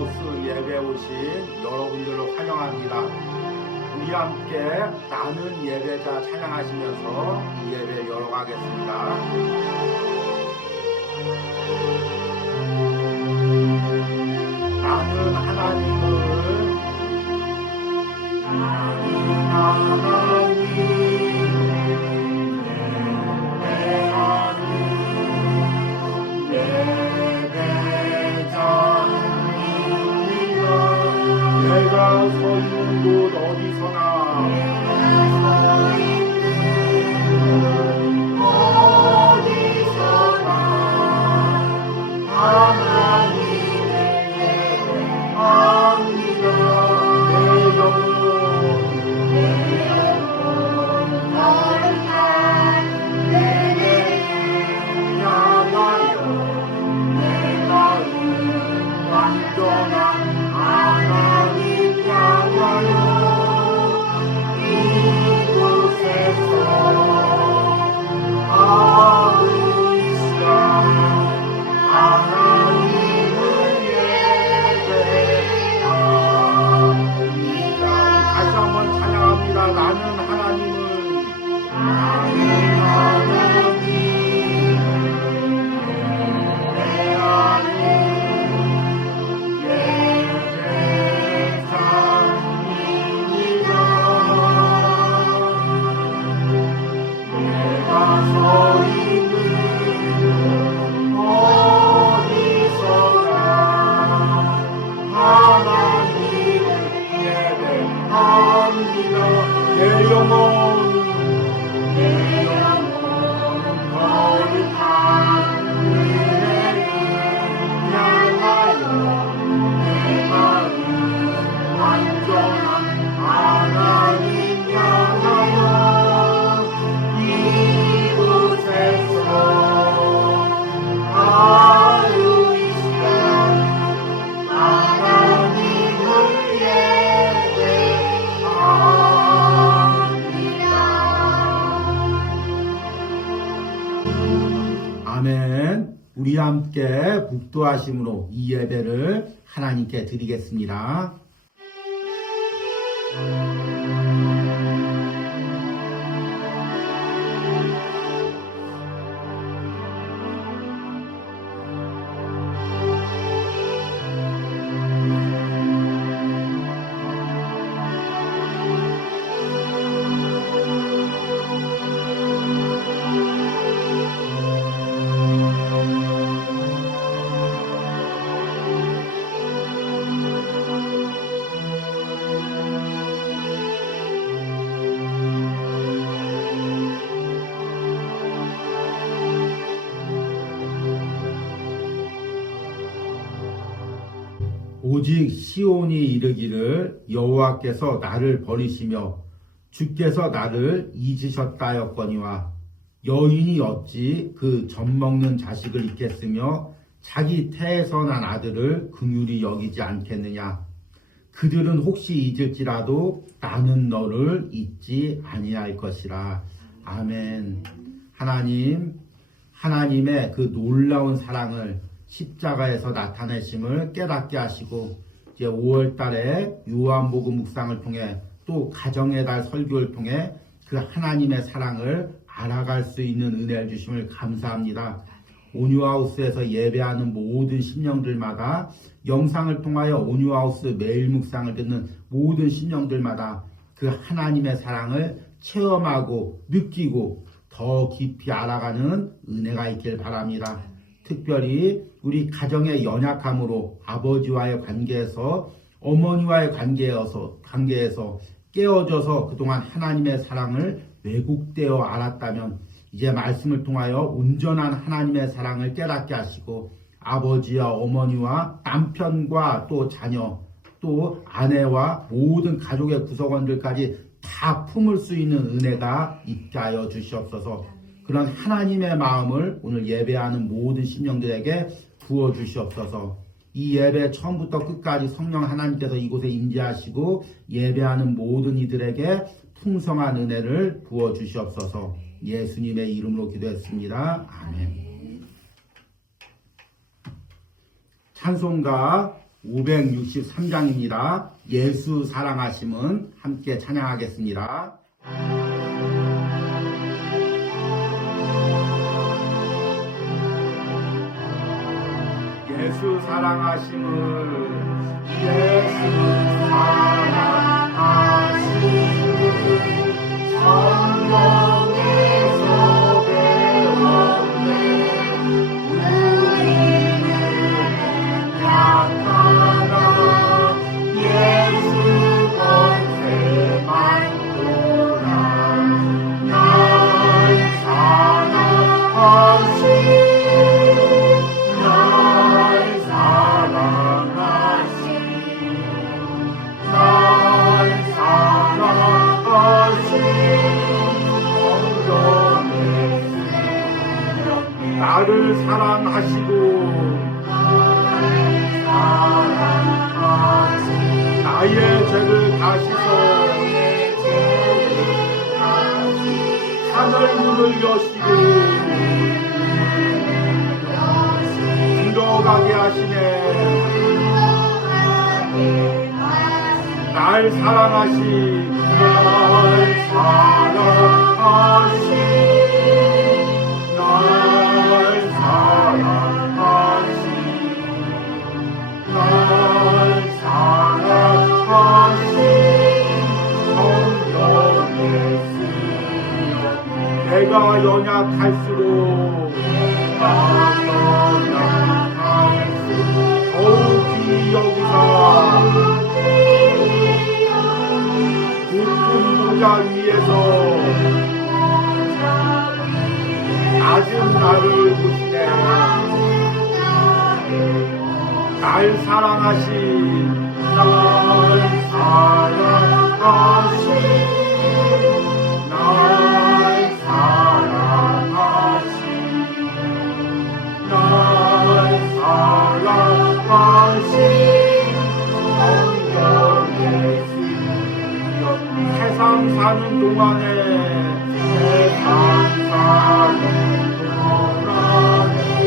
오뉴하우스 예배 오신 여러분들을 환영합니다. 우리 함께 나는 예배자 찬양하시면서 이 예배 열어가겠습니다. 나는 하나님을 내가 서 있는 곳 어디서나 하나님을 예배합니다. 내 영혼 거룩한 내게 향하여 내 마음 완전한 하나님 향하여 이곳에서 하루 이 시간 하나님을 예배합니다. 다시 한번 찬양합니다. 나는 하나님을 내 영혼 거룩한 은혜를 향하여 내 마음 완전한 하나님 향하여 이곳에서 하루 이 시간 하나님을 아멘. 우리 함께 북도하심으로 이 예배를 하나님께 드리겠습니다. 오직 시온이 이르기를 여호와께서 나를 버리시며 주께서 나를 잊으셨다였거니와 여인이 어찌 그 젖먹는 자식을 잊겠으며 자기 태에서 난 아들을 긍휼히 여기지 않겠느냐. 그들은 혹시 잊을지라도 나는 너를 잊지 아니할 것이라. 아멘. 하나님의 그 놀라운 사랑을 십자가에서 나타내심을 깨닫게 하시고 이제 5월 달에 요한복음 묵상을 통해 또 가정의 달 설교를 통해 그 하나님의 사랑을 알아갈 수 있는 은혜를 주심을 감사합니다. 온유하우스에서 예배하는 모든 심령들마다 영상을 통하여 온유하우스 매일 묵상을 듣는 모든 심령들마다 그 하나님의 사랑을 체험하고 느끼고 더 깊이 알아가는 은혜가 있길 바랍니다. 특별히 우리 가정의 연약함으로 아버지와의 관계에서 어머니와의 관계에서 깨어져서 그동안 하나님의 사랑을 왜곡되어 알았다면 이제 말씀을 통하여 온전한 하나님의 사랑을 깨닫게 하시고 아버지와 어머니와 남편과 또 자녀 또 아내와 모든 가족의 구성원들까지 다 품을 수 있는 은혜가 있게 하여 주시옵소서. 그런 하나님의 마음을 오늘 예배하는 모든 심령들에게 부어주시옵소서. 이 예배 처음부터 끝까지 성령 하나님께서 이곳에 임재하시고 예배하는 모든 이들에게 풍성한 은혜를 부어주시옵소서. 예수님의 이름으로 기도했습니다. 아멘. 찬송가 563장입니다. 예수 사랑하심은 함께 찬양하겠습니다. 예수 사랑하심을 예수 사랑하심을 성경에서 배웠네. 우리는 약하나 예수 권세 많도다. 날 사랑하시 나를 사랑하시고 나의 죄를 다시서 하늘 문을 여시고 들어가게 하시네. 날 사랑하시 내가 연약할수록 더욱 귀히 여기사 높은 보좌 위에서 낮은 나를 보시네. 날 사랑하신 날 사랑하신 날 사랑하신 날 사랑하신 성령의 주여 세상 사는 동안에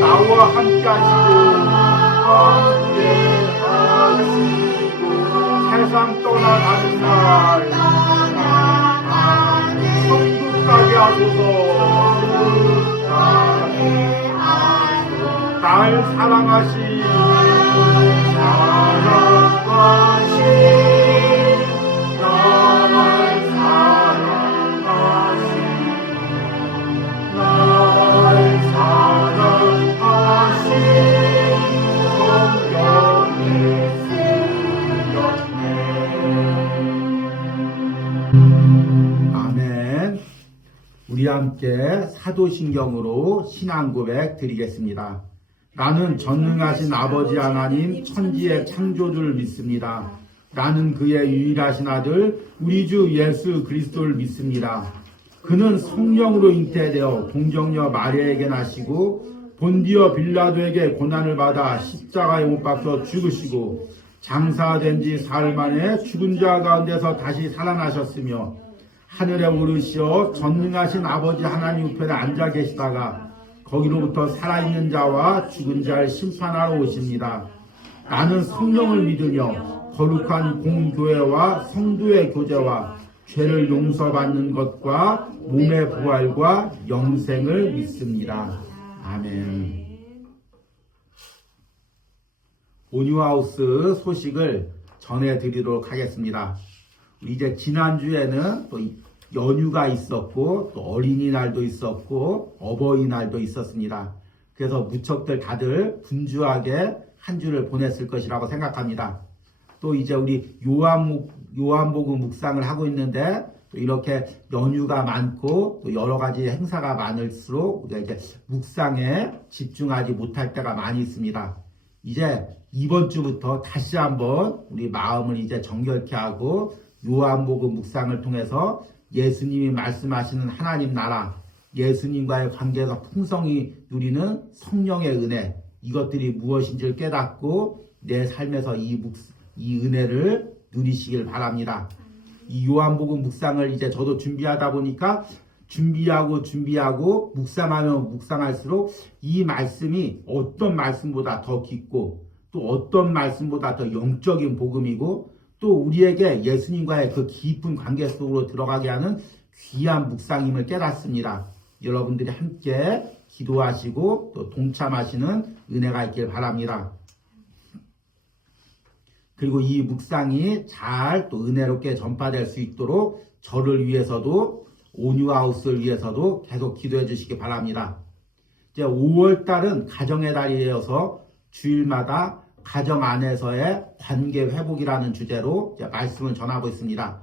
나와 함께 하시고 세상 떠나가는 날 천국가게 하소서. 날 사랑하시 아멘. 우리 함께 사도신경으로 신앙 고백 드리겠습니다. 나는 전능하신 아버지 하나님 천지의 창조주를 믿습니다. 나는 그의 유일하신 아들 우리 주 예수 그리스도를 믿습니다. 그는 성령으로 잉태되어 동정녀 마리아에게 나시고 본디어 빌라도에게 고난을 받아 십자가에 못 박혀 죽으시고 장사된 지 사흘 만에 죽은 자 가운데서 다시 살아나셨으며 하늘에 오르시어 전능하신 아버지 하나님 우편에 앉아 계시다가 거기로부터 살아있는 자와 죽은 자를 심판하러 오십니다. 나는 성령을 믿으며 거룩한 공교회와 성도의 교제와 죄를 용서받는 것과 몸의 부활과 영생을 믿습니다. 아멘. 온유하우스 소식을 전해드리도록 하겠습니다. 이제 지난주에는 또 연휴가 있었고 또 어린이날도 있었고 어버이날도 있었습니다. 그래서 무척들 다들 분주하게 한 주를 보냈을 것이라고 생각합니다. 또 이제 우리 요한복음 묵상을 하고 있는데 또 이렇게 연휴가 많고 또 여러 가지 행사가 많을수록 우리가 이제 묵상에 집중하지 못할 때가 많이 있습니다. 이제 이번 주부터 다시 한번 우리 마음을 이제 정결케 하고 요한복음 묵상을 통해서 예수님이 말씀하시는 하나님 나라, 예수님과의 관계에서 풍성히 누리는 성령의 은혜, 이것들이 무엇인지를 깨닫고 내 삶에서 이 은혜를 누리시길 바랍니다. 이 요한복음 묵상을 이제 저도 준비하다 보니까 준비하고 묵상하면 묵상할수록 이 말씀이 어떤 말씀보다 더 깊고 또 어떤 말씀보다 더 영적인 복음이고 또 우리에게 예수님과의 그 깊은 관계 속으로 들어가게 하는 귀한 묵상임을 깨닫습니다. 여러분들이 함께 기도하시고 또 동참하시는 은혜가 있길 바랍니다. 그리고 이 묵상이 잘 또 은혜롭게 전파될 수 있도록 저를 위해서도 온유하우스를 위해서도 계속 기도해 주시기 바랍니다. 이제 5월달은 가정의 달이어서 주일마다 가정 안에서의 관계 회복이라는 주제로 이제 말씀을 전하고 있습니다.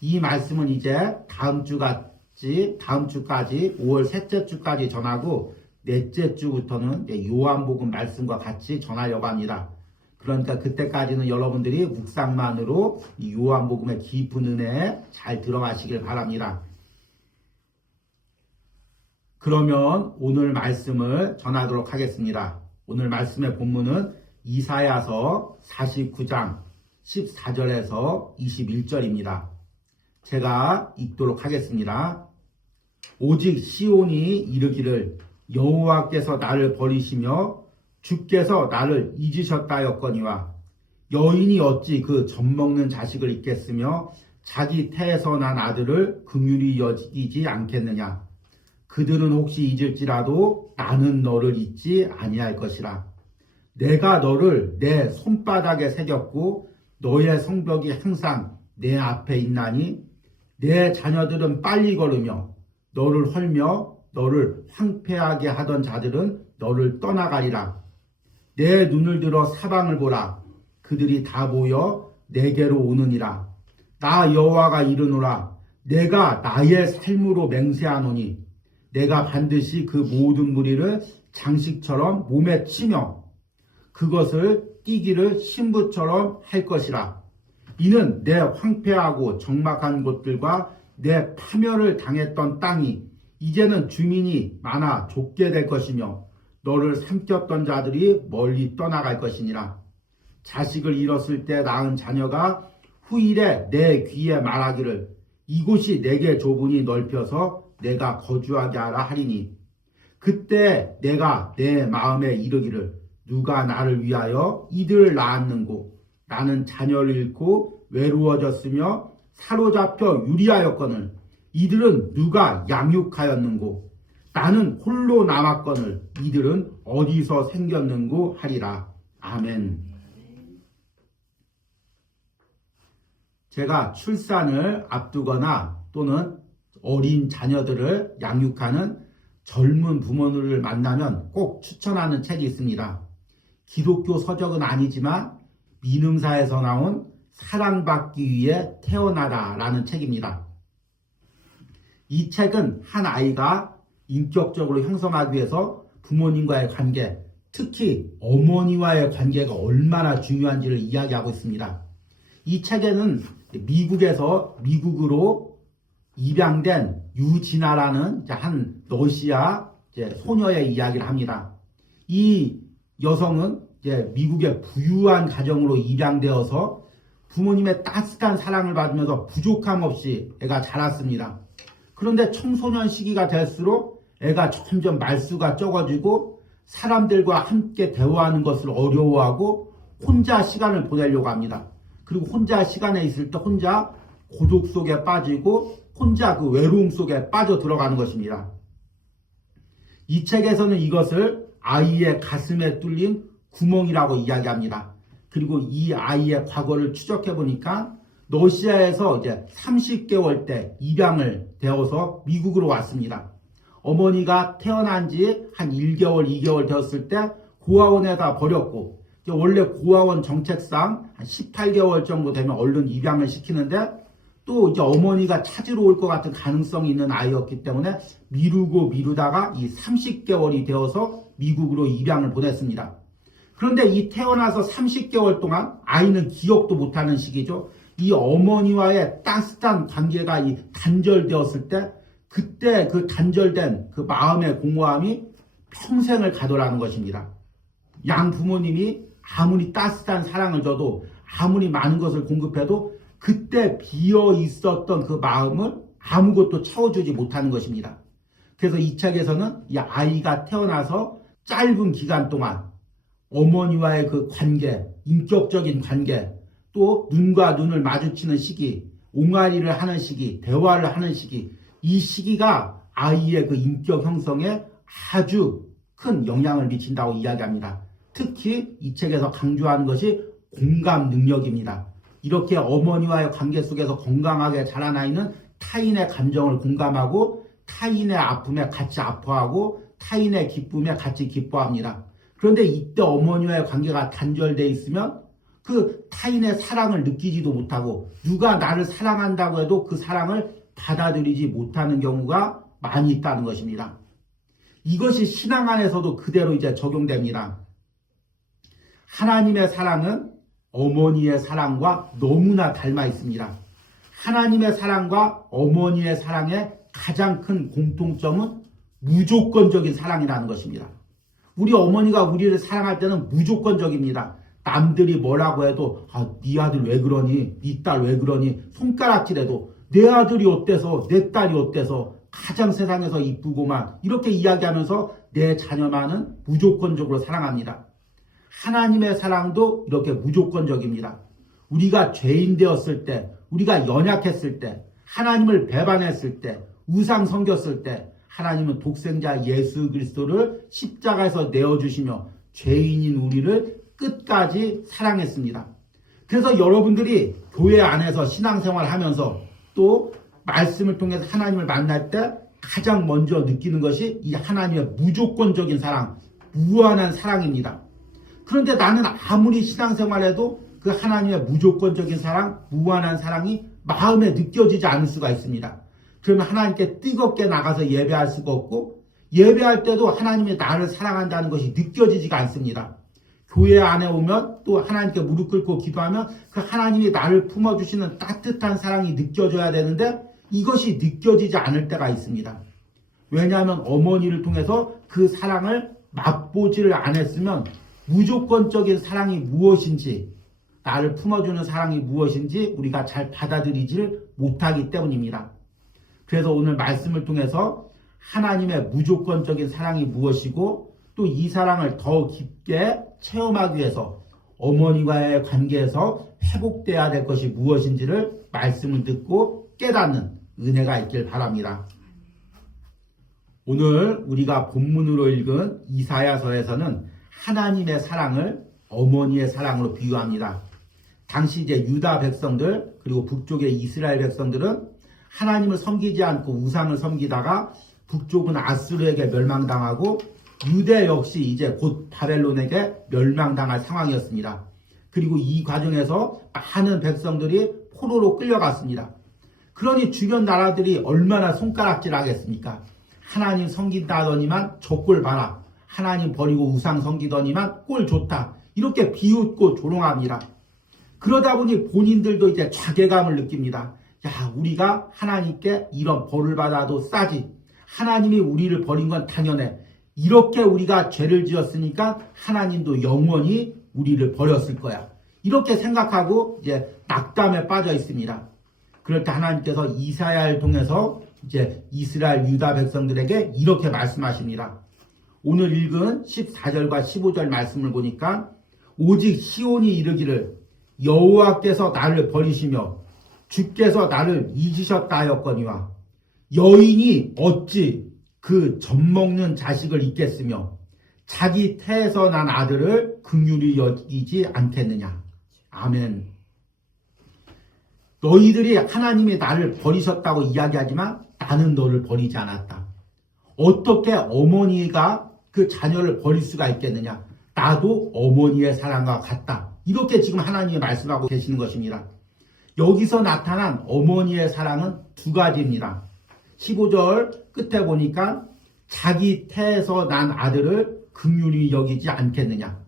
이 말씀은 이제 다음 주까지 5월 셋째 주까지 전하고 넷째 주부터는 요한복음 말씀과 같이 전하려고 합니다. 그러니까 그때까지는 여러분들이 묵상만으로 이 요한복음의 깊은 은혜에 잘 들어가시길 바랍니다. 그러면 오늘 말씀을 전하도록 하겠습니다. 오늘 말씀의 본문은 이사야서 49장 14절에서 21절입니다. 제가 읽도록 하겠습니다. 오직 시온이 이르기를 여호와께서 나를 버리시며 주께서 나를 잊으셨다였거니와 여인이 어찌 그 젖먹는 자식을 잊겠으며 자기 태에서 난 아들을 긍휼히 여기지 않겠느냐. 그들은 혹시 잊을지라도 나는 너를 잊지 아니할 것이라. 내가 너를 내 손바닥에 새겼고 너의 성벽이 항상 내 앞에 있나니 내 자녀들은 빨리 걸으며 너를 헐며 너를 황폐하게 하던 자들은 너를 떠나가리라. 내 눈을 들어 사방을 보라. 그들이 다 모여 내게로 오느니라. 나 여호와가 이르노라. 내가 나의 삶으로 맹세하노니 내가 반드시 그 모든 무리를 장식처럼 몸에 치며 그것을 띠기를 신부처럼 할 것이라. 이는 내 황폐하고 적막한 곳들과 내 파멸을 당했던 땅이 이제는 주민이 많아 좁게 될 것이며 너를 삼켰던 자들이 멀리 떠나갈 것이니라. 자식을 잃었을 때 낳은 자녀가 후일에 내 귀에 말하기를 이곳이 내게 좁으니 넓혀서 내가 거주하게 하라 하리니 그때 내가 내 마음에 이르기를 누가 나를 위하여 이들을 낳았는고 나는 자녀를 잃고 외로워졌으며 사로잡혀 유리하였거늘 이들은 누가 양육하였는고 나는 홀로 남았거늘 이들은 어디서 생겼는고 하리라. 아멘. 제가 출산을 앞두거나 또는 어린 자녀들을 양육하는 젊은 부모들을 만나면 꼭 추천하는 책이 있습니다. 기독교 서적은 아니지만 민음사에서 나온 사랑받기 위해 태어나다 라는 책입니다. 이 책은 한 아이가 인격적으로 형성하기 위해서 부모님과의 관계, 특히 어머니와의 관계가 얼마나 중요한지를 이야기하고 있습니다. 이 책에는 미국에서 미국으로 입양된 유진아라는 한 러시아 소녀의 이야기를 합니다. 이 여성은 미국의 부유한 가정으로 입양되어서 부모님의 따뜻한 사랑을 받으면서 부족함 없이 애가 자랐습니다. 그런데 청소년 시기가 될수록 애가 점점 말수가 적어지고 사람들과 함께 대화하는 것을 어려워하고 혼자 시간을 보내려고 합니다. 그리고 혼자 시간에 있을 때 혼자 고독 속에 빠지고 혼자 그 외로움 속에 빠져 들어가는 것입니다. 이 책에서는 이것을 아이의 가슴에 뚫린 구멍이라고 이야기합니다. 그리고 이 아이의 과거를 추적해 보니까 러시아에서 이제 30개월 때 입양을 되어서 미국으로 왔습니다. 어머니가 태어난 지 한 1개월, 2개월 되었을 때 고아원에다 버렸고 원래 고아원 정책상 한 18개월 정도 되면 얼른 입양을 시키는데 또 이제 어머니가 찾으러 올 것 같은 가능성이 있는 아이였기 때문에 미루다가 이 30개월이 되어서 미국으로 입양을 보냈습니다. 그런데 이 태어나서 30개월 동안 아이는 기억도 못하는 시기죠. 이 어머니와의 따뜻한 관계가 이 단절되었을 때 그때 그 단절된 그 마음의 공허함이 평생을 가더라는 것입니다. 양 부모님이 아무리 따뜻한 사랑을 줘도 아무리 많은 것을 공급해도 그때 비어 있었던 그 마음을 아무것도 채워주지 못하는 것입니다. 그래서 이 책에서는 이 아이가 태어나서 짧은 기간 동안 어머니와의 그 관계, 인격적인 관계, 또 눈과 눈을 마주치는 시기, 옹알이를 하는 시기, 대화를 하는 시기, 이 시기가 아이의 그 인격 형성에 아주 큰 영향을 미친다고 이야기합니다. 특히 이 책에서 강조하는 것이 공감 능력입니다. 이렇게 어머니와의 관계 속에서 건강하게 자란 아이는 타인의 감정을 공감하고 타인의 아픔에 같이 아파하고 타인의 기쁨에 같이 기뻐합니다. 그런데 이때 어머니와의 관계가 단절되어 있으면 그 타인의 사랑을 느끼지도 못하고 누가 나를 사랑한다고 해도 그 사랑을 받아들이지 못하는 경우가 많이 있다는 것입니다. 이것이 신앙 안에서도 그대로 이제 적용됩니다. 하나님의 사랑은 어머니의 사랑과 너무나 닮아 있습니다. 하나님의 사랑과 어머니의 사랑의 가장 큰 공통점은 무조건적인 사랑이라는 것입니다. 우리 어머니가 우리를 사랑할 때는 무조건적입니다. 남들이 뭐라고 해도 네 아들 왜 그러니? 네 딸 왜 그러니? 손가락질해도 내 아들이 어때서? 내 딸이 어때서? 가장 세상에서 이쁘고만 이렇게 이야기하면서 내 자녀만은 무조건적으로 사랑합니다. 하나님의 사랑도 이렇게 무조건적입니다. 우리가 죄인 되었을 때, 우리가 연약했을 때, 하나님을 배반했을 때, 우상 섬겼을 때 하나님은 독생자 예수 그리스도를 십자가에서 내어주시며 죄인인 우리를 끝까지 사랑했습니다. 그래서 여러분들이 교회 안에서 신앙생활을 하면서 또 말씀을 통해서 하나님을 만날 때 가장 먼저 느끼는 것이 이 하나님의 무조건적인 사랑, 무한한 사랑입니다. 그런데 나는 아무리 신앙생활해도 그 하나님의 무조건적인 사랑, 무한한 사랑이 마음에 느껴지지 않을 수가 있습니다. 그러면 하나님께 뜨겁게 나가서 예배할 수가 없고 예배할 때도 하나님이 나를 사랑한다는 것이 느껴지지가 않습니다. 교회 안에 오면 또 하나님께 무릎 꿇고 기도하면 그 하나님이 나를 품어주시는 따뜻한 사랑이 느껴져야 되는데 이것이 느껴지지 않을 때가 있습니다. 왜냐하면 어머니를 통해서 그 사랑을 맛보지를 않았으면 무조건적인 사랑이 무엇인지, 나를 품어주는 사랑이 무엇인지 우리가 잘 받아들이지를 못하기 때문입니다. 그래서 오늘 말씀을 통해서 하나님의 무조건적인 사랑이 무엇이고 또 이 사랑을 더 깊게 체험하기 위해서 어머니와의 관계에서 회복돼야 될 것이 무엇인지를 말씀을 듣고 깨닫는 은혜가 있길 바랍니다. 오늘 우리가 본문으로 읽은 이사야서에서는 하나님의 사랑을 어머니의 사랑으로 비유합니다. 당시 이제 유다 백성들 그리고 북쪽의 이스라엘 백성들은 하나님을 섬기지 않고 우상을 섬기다가 북쪽은 아수르에게 멸망당하고 유대 역시 이제 곧 바벨론에게 멸망당할 상황이었습니다. 그리고 이 과정에서 많은 백성들이 포로로 끌려갔습니다. 그러니 주변 나라들이 얼마나 손가락질 하겠습니까? 하나님 섬긴다 하더니만 저 꼴 봐라. 하나님 버리고 우상 섬기더니만 꼴 좋다. 이렇게 비웃고 조롱합니다. 그러다 보니 본인들도 이제 자괴감을 느낍니다. 야, 우리가 하나님께 이런 벌을 받아도 싸지. 하나님이 우리를 버린 건 당연해. 이렇게 우리가 죄를 지었으니까 하나님도 영원히 우리를 버렸을 거야. 이렇게 생각하고 이제 낙담에 빠져 있습니다. 그럴 때 하나님께서 이사야를 통해서 이제 이스라엘 유다 백성들에게 이렇게 말씀하십니다. 오늘 읽은 14절과 15절 말씀을 보니까 오직 시온이 이르기를 여호와께서 나를 버리시며 주께서 나를 잊으셨다 하였거니와 여인이 어찌 그 젖먹는 자식을 잊겠으며 자기 태에서 난 아들을 긍휼히 여기지 않겠느냐. 아멘. 너희들이 하나님이 나를 버리셨다고 이야기하지만 나는 너를 버리지 않았다. 어떻게 어머니가 그 자녀를 버릴 수가 있겠느냐. 나도 어머니의 사랑과 같다. 이렇게 지금 하나님이 말씀하고 계시는 것입니다. 여기서 나타난 어머니의 사랑은 두 가지입니다. 15절 끝에 보니까 자기 태에서 난 아들을 긍휼히 여기지 않겠느냐.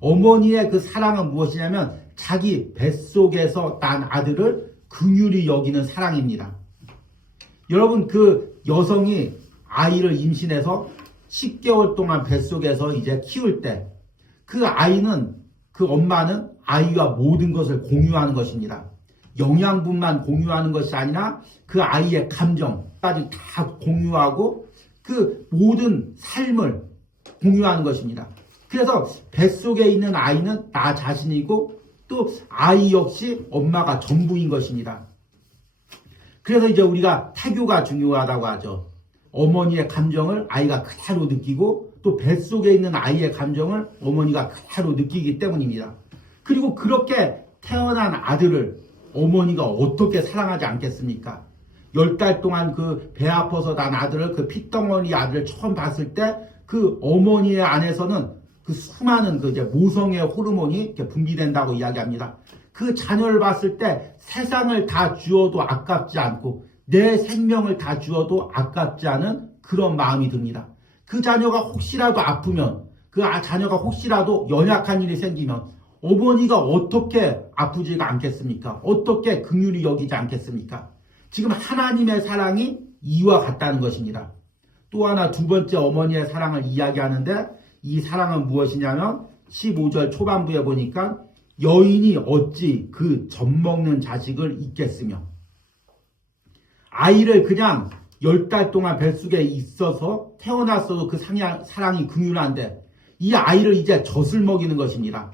어머니의 그 사랑은 무엇이냐면 자기 뱃속에서 난 아들을 긍휼히 여기는 사랑입니다. 여러분, 그 여성이 아이를 임신해서 10개월 동안 뱃속에서 이제 키울 때 그 아이는, 그 엄마는 아이와 모든 것을 공유하는 것입니다. 영양분만 공유하는 것이 아니라 그 아이의 감정까지 다 공유하고 그 모든 삶을 공유하는 것입니다. 그래서 뱃속에 있는 아이는 나 자신이고 또 아이 역시 엄마가 전부인 것입니다. 그래서 이제 우리가 태교가 중요하다고 하죠. 어머니의 감정을 아이가 그대로 느끼고 또 뱃속에 있는 아이의 감정을 어머니가 그대로 느끼기 때문입니다. 그리고 그렇게 태어난 아들을 어머니가 어떻게 사랑하지 않겠습니까? 10달 동안 그 배 아파서 난 아들을, 그 핏덩어리 아들을 처음 봤을 때 그 어머니의 안에서는 그 수많은 그 이제 모성의 호르몬이 이렇게 분비된다고 이야기합니다. 그 자녀를 봤을 때 세상을 다 주어도 아깝지 않고 내 생명을 다 주어도 아깝지 않은 그런 마음이 듭니다. 그 자녀가 혹시라도 아프면, 그 자녀가 혹시라도 연약한 일이 생기면 어머니가 어떻게 아프지가 않겠습니까? 어떻게 긍휼히 여기지 않겠습니까? 지금 하나님의 사랑이 이와 같다는 것입니다. 또 하나 두 번째 어머니의 사랑을 이야기하는데 이 사랑은 무엇이냐면 15절 초반부에 보니까 여인이 어찌 그 젖먹는 자식을 잊겠으며, 아이를 그냥 10달 동안 뱃속에 있어서 태어났어도 그 사랑이 긍휼한데 이 아이를 이제 젖을 먹이는 것입니다.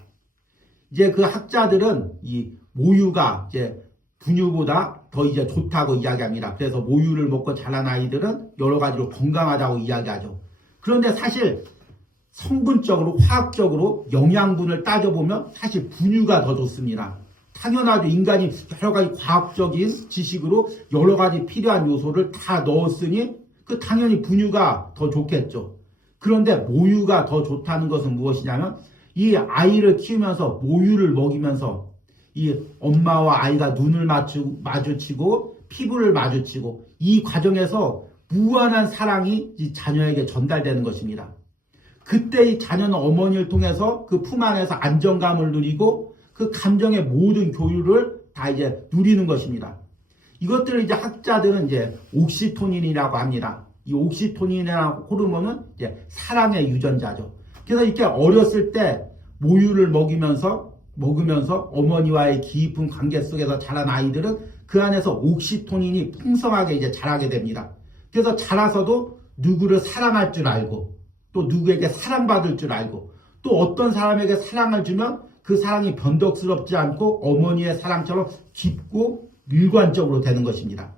이제 그 학자들은 이 모유가 이제 분유보다 더 이제 좋다고 이야기합니다. 그래서 모유를 먹고 자란 아이들은 여러 가지로 건강하다고 이야기하죠. 그런데 사실 성분적으로, 화학적으로 영양분을 따져보면 사실 분유가 더 좋습니다. 당연하죠. 인간이 여러 가지 과학적인 지식으로 여러 가지 필요한 요소를 다 넣었으니 그 당연히 분유가 더 좋겠죠. 그런데 모유가 더 좋다는 것은 무엇이냐면 이 아이를 키우면서 모유를 먹이면서 이 엄마와 아이가 눈을 마주치고 피부를 마주치고 이 과정에서 무한한 사랑이 이 자녀에게 전달되는 것입니다. 그때 이 자녀는 어머니를 통해서 그 품 안에서 안정감을 누리고 그 감정의 모든 교류를 다 이제 누리는 것입니다. 이것들을 이제 학자들은 이제 옥시토닌이라고 합니다. 이 옥시토닌이라는 호르몬은 이제 사랑의 유전자죠. 그래서 이렇게 어렸을 때 모유를 먹으면서 어머니와의 깊은 관계 속에서 자란 아이들은 그 안에서 옥시토닌이 풍성하게 이제 자라게 됩니다. 그래서 자라서도 누구를 사랑할 줄 알고 또 누구에게 사랑받을 줄 알고 또 어떤 사람에게 사랑을 주면 그 사랑이 변덕스럽지 않고 어머니의 사랑처럼 깊고 일관적으로 되는 것입니다.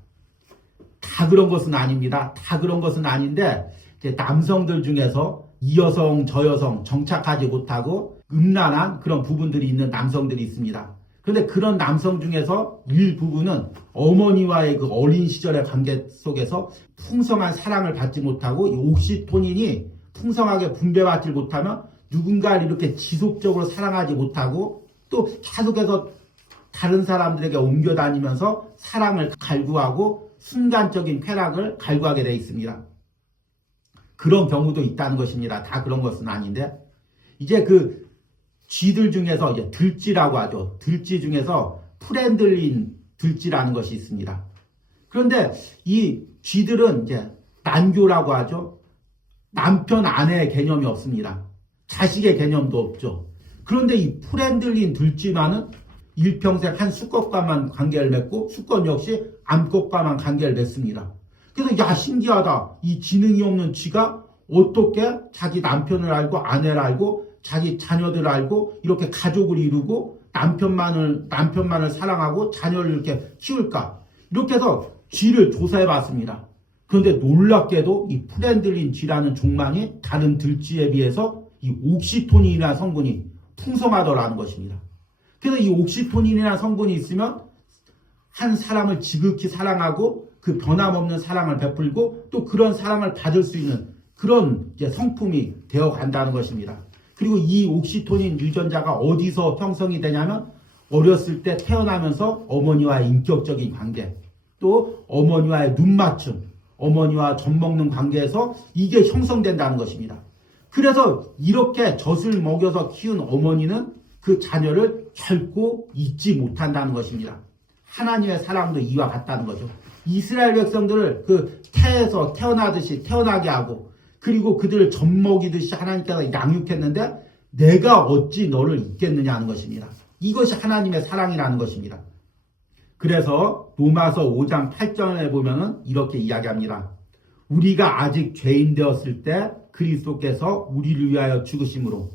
다 그런 것은 아닙니다. 다 그런 것은 아닌데 이제 남성들 중에서 이 여성 저 여성 정착하지 못하고 음란한 그런 부분들이 있는 남성들이 있습니다. 그런데 그런 남성 중에서 일부분은 어머니와의 그 어린 시절의 관계 속에서 풍성한 사랑을 받지 못하고 이 옥시토닌이 풍성하게 분배받지 못하면 누군가를 이렇게 지속적으로 사랑하지 못하고 또 계속해서 다른 사람들에게 옮겨다니면서 사랑을 갈구하고 순간적인 쾌락을 갈구하게 되어 있습니다. 그런 경우도 있다는 것입니다. 다 그런 것은 아닌데 이제 그 쥐들 중에서 이제 들쥐라고 하죠. 들쥐 중에서 프렌들린 들쥐라는 것이 있습니다. 그런데 이 쥐들은 이제 난교라고 하죠. 남편 아내의 개념이 없습니다. 자식의 개념도 없죠. 그런데 이 프렌들린 들쥐만은 일평생 한 수컷과만 관계를 맺고 수컷 역시 암컷과만 관계를 맺습니다. 그래서 야 신기하다. 이 지능이 없는 쥐가 어떻게 자기 남편을 알고 아내를 알고 자기 자녀들을 알고 이렇게 가족을 이루고 남편만을 사랑하고 자녀를 이렇게 키울까? 이렇게 해서 쥐를 조사해 봤습니다. 그런데 놀랍게도 이 프렌들린 쥐라는 종만이 다른 들쥐에 비해서 이 옥시토닌이라는 성분이 풍성하더라는 것입니다. 그래서 이 옥시토닌이라는 성분이 있으면 한 사람을 지극히 사랑하고 그 변함없는 사랑을 베풀고 또 그런 사랑을 받을 수 있는 그런 이제 성품이 되어 간다는 것입니다. 그리고 이 옥시토닌 유전자가 어디서 형성이 되냐면 어렸을 때 태어나면서 어머니와의 인격적인 관계, 또 어머니와의 눈맞춤, 어머니와 젖먹는 관계에서 이게 형성된다는 것입니다. 그래서 이렇게 젖을 먹여서 키운 어머니는 그 자녀를 결코 잊지 못한다는 것입니다. 하나님의 사랑도 이와 같다는 거죠. 이스라엘 백성들을 그 태에서 태어나듯이 태어나게 하고 그리고 그들을 젖먹이듯이 하나님께서 양육했는데 내가 어찌 너를 잊겠느냐 하는 것입니다. 이것이 하나님의 사랑이라는 것입니다. 그래서 로마서 5장 8절에 보면은 이렇게 이야기합니다. 우리가 아직 죄인 되었을 때 그리스도께서 우리를 위하여 죽으심으로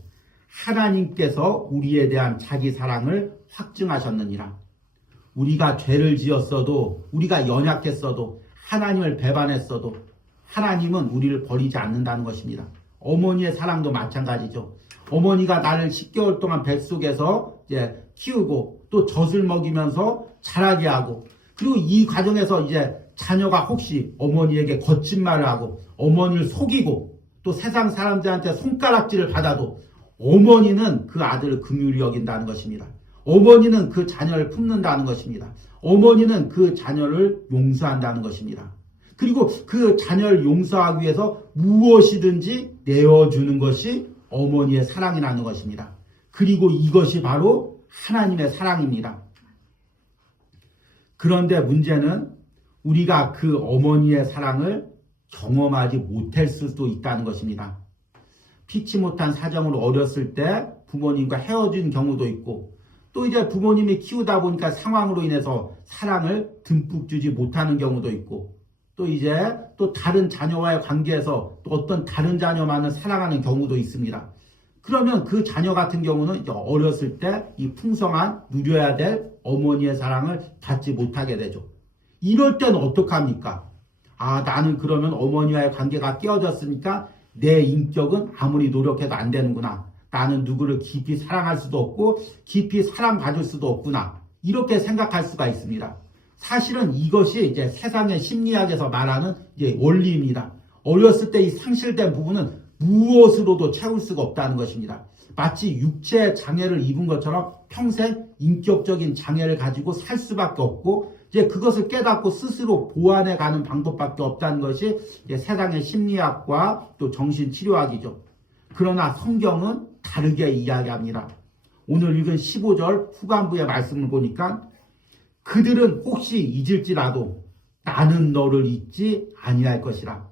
하나님께서 우리에 대한 자기 사랑을 확증하셨느니라. 우리가 죄를 지었어도, 우리가 연약했어도, 하나님을 배반했어도 하나님은 우리를 버리지 않는다는 것입니다. 어머니의 사랑도 마찬가지죠. 어머니가 나를 10개월 동안 뱃속에서 이제 키우고 또 젖을 먹이면서 자라게 하고, 그리고 이 과정에서 이제 자녀가 혹시 어머니에게 거친 말을 하고 어머니를 속이고 또 세상 사람들한테 손가락질을 받아도 어머니는 그 아들을 긍휼히 여긴다는 것입니다. 어머니는 그 자녀를 품는다는 것입니다. 어머니는 그 자녀를 용서한다는 것입니다. 그리고 그 자녀를 용서하기 위해서 무엇이든지 내어주는 것이 어머니의 사랑이라는 것입니다. 그리고 이것이 바로 하나님의 사랑입니다. 그런데 문제는 우리가 그 어머니의 사랑을 경험하지 못할 수도 있다는 것입니다. 피치 못한 사정으로 어렸을 때 부모님과 헤어진 경우도 있고, 또 이제 부모님이 키우다 보니까 상황으로 인해서 사랑을 듬뿍 주지 못하는 경우도 있고, 또 이제 또 다른 자녀와의 관계에서 또 어떤 다른 자녀만을 사랑하는 경우도 있습니다. 그러면 그 자녀 같은 경우는 어렸을 때 이 풍성한 누려야 될 어머니의 사랑을 받지 못하게 되죠. 이럴 때는 어떡합니까? 나는 그러면 어머니와의 관계가 깨어졌으니까 내 인격은 아무리 노력해도 안 되는구나. 나는 누구를 깊이 사랑할 수도 없고 깊이 사랑받을 수도 없구나. 이렇게 생각할 수가 있습니다. 사실은 이것이 이제 세상의 심리학에서 말하는 이제 원리입니다. 어렸을 때 이 상실된 부분은 무엇으로도 채울 수가 없다는 것입니다. 마치 육체 장애를 입은 것처럼 평생 인격적인 장애를 가지고 살 수밖에 없고, 이제 그것을 깨닫고 스스로 보완해 가는 방법밖에 없다는 것이 이제 세상의 심리학과 또 정신치료학이죠. 그러나 성경은 다르게 이야기합니다. 오늘 읽은 15절 후반부의 말씀을 보니까 그들은 혹시 잊을지라도 나는 너를 잊지 아니할 것이라.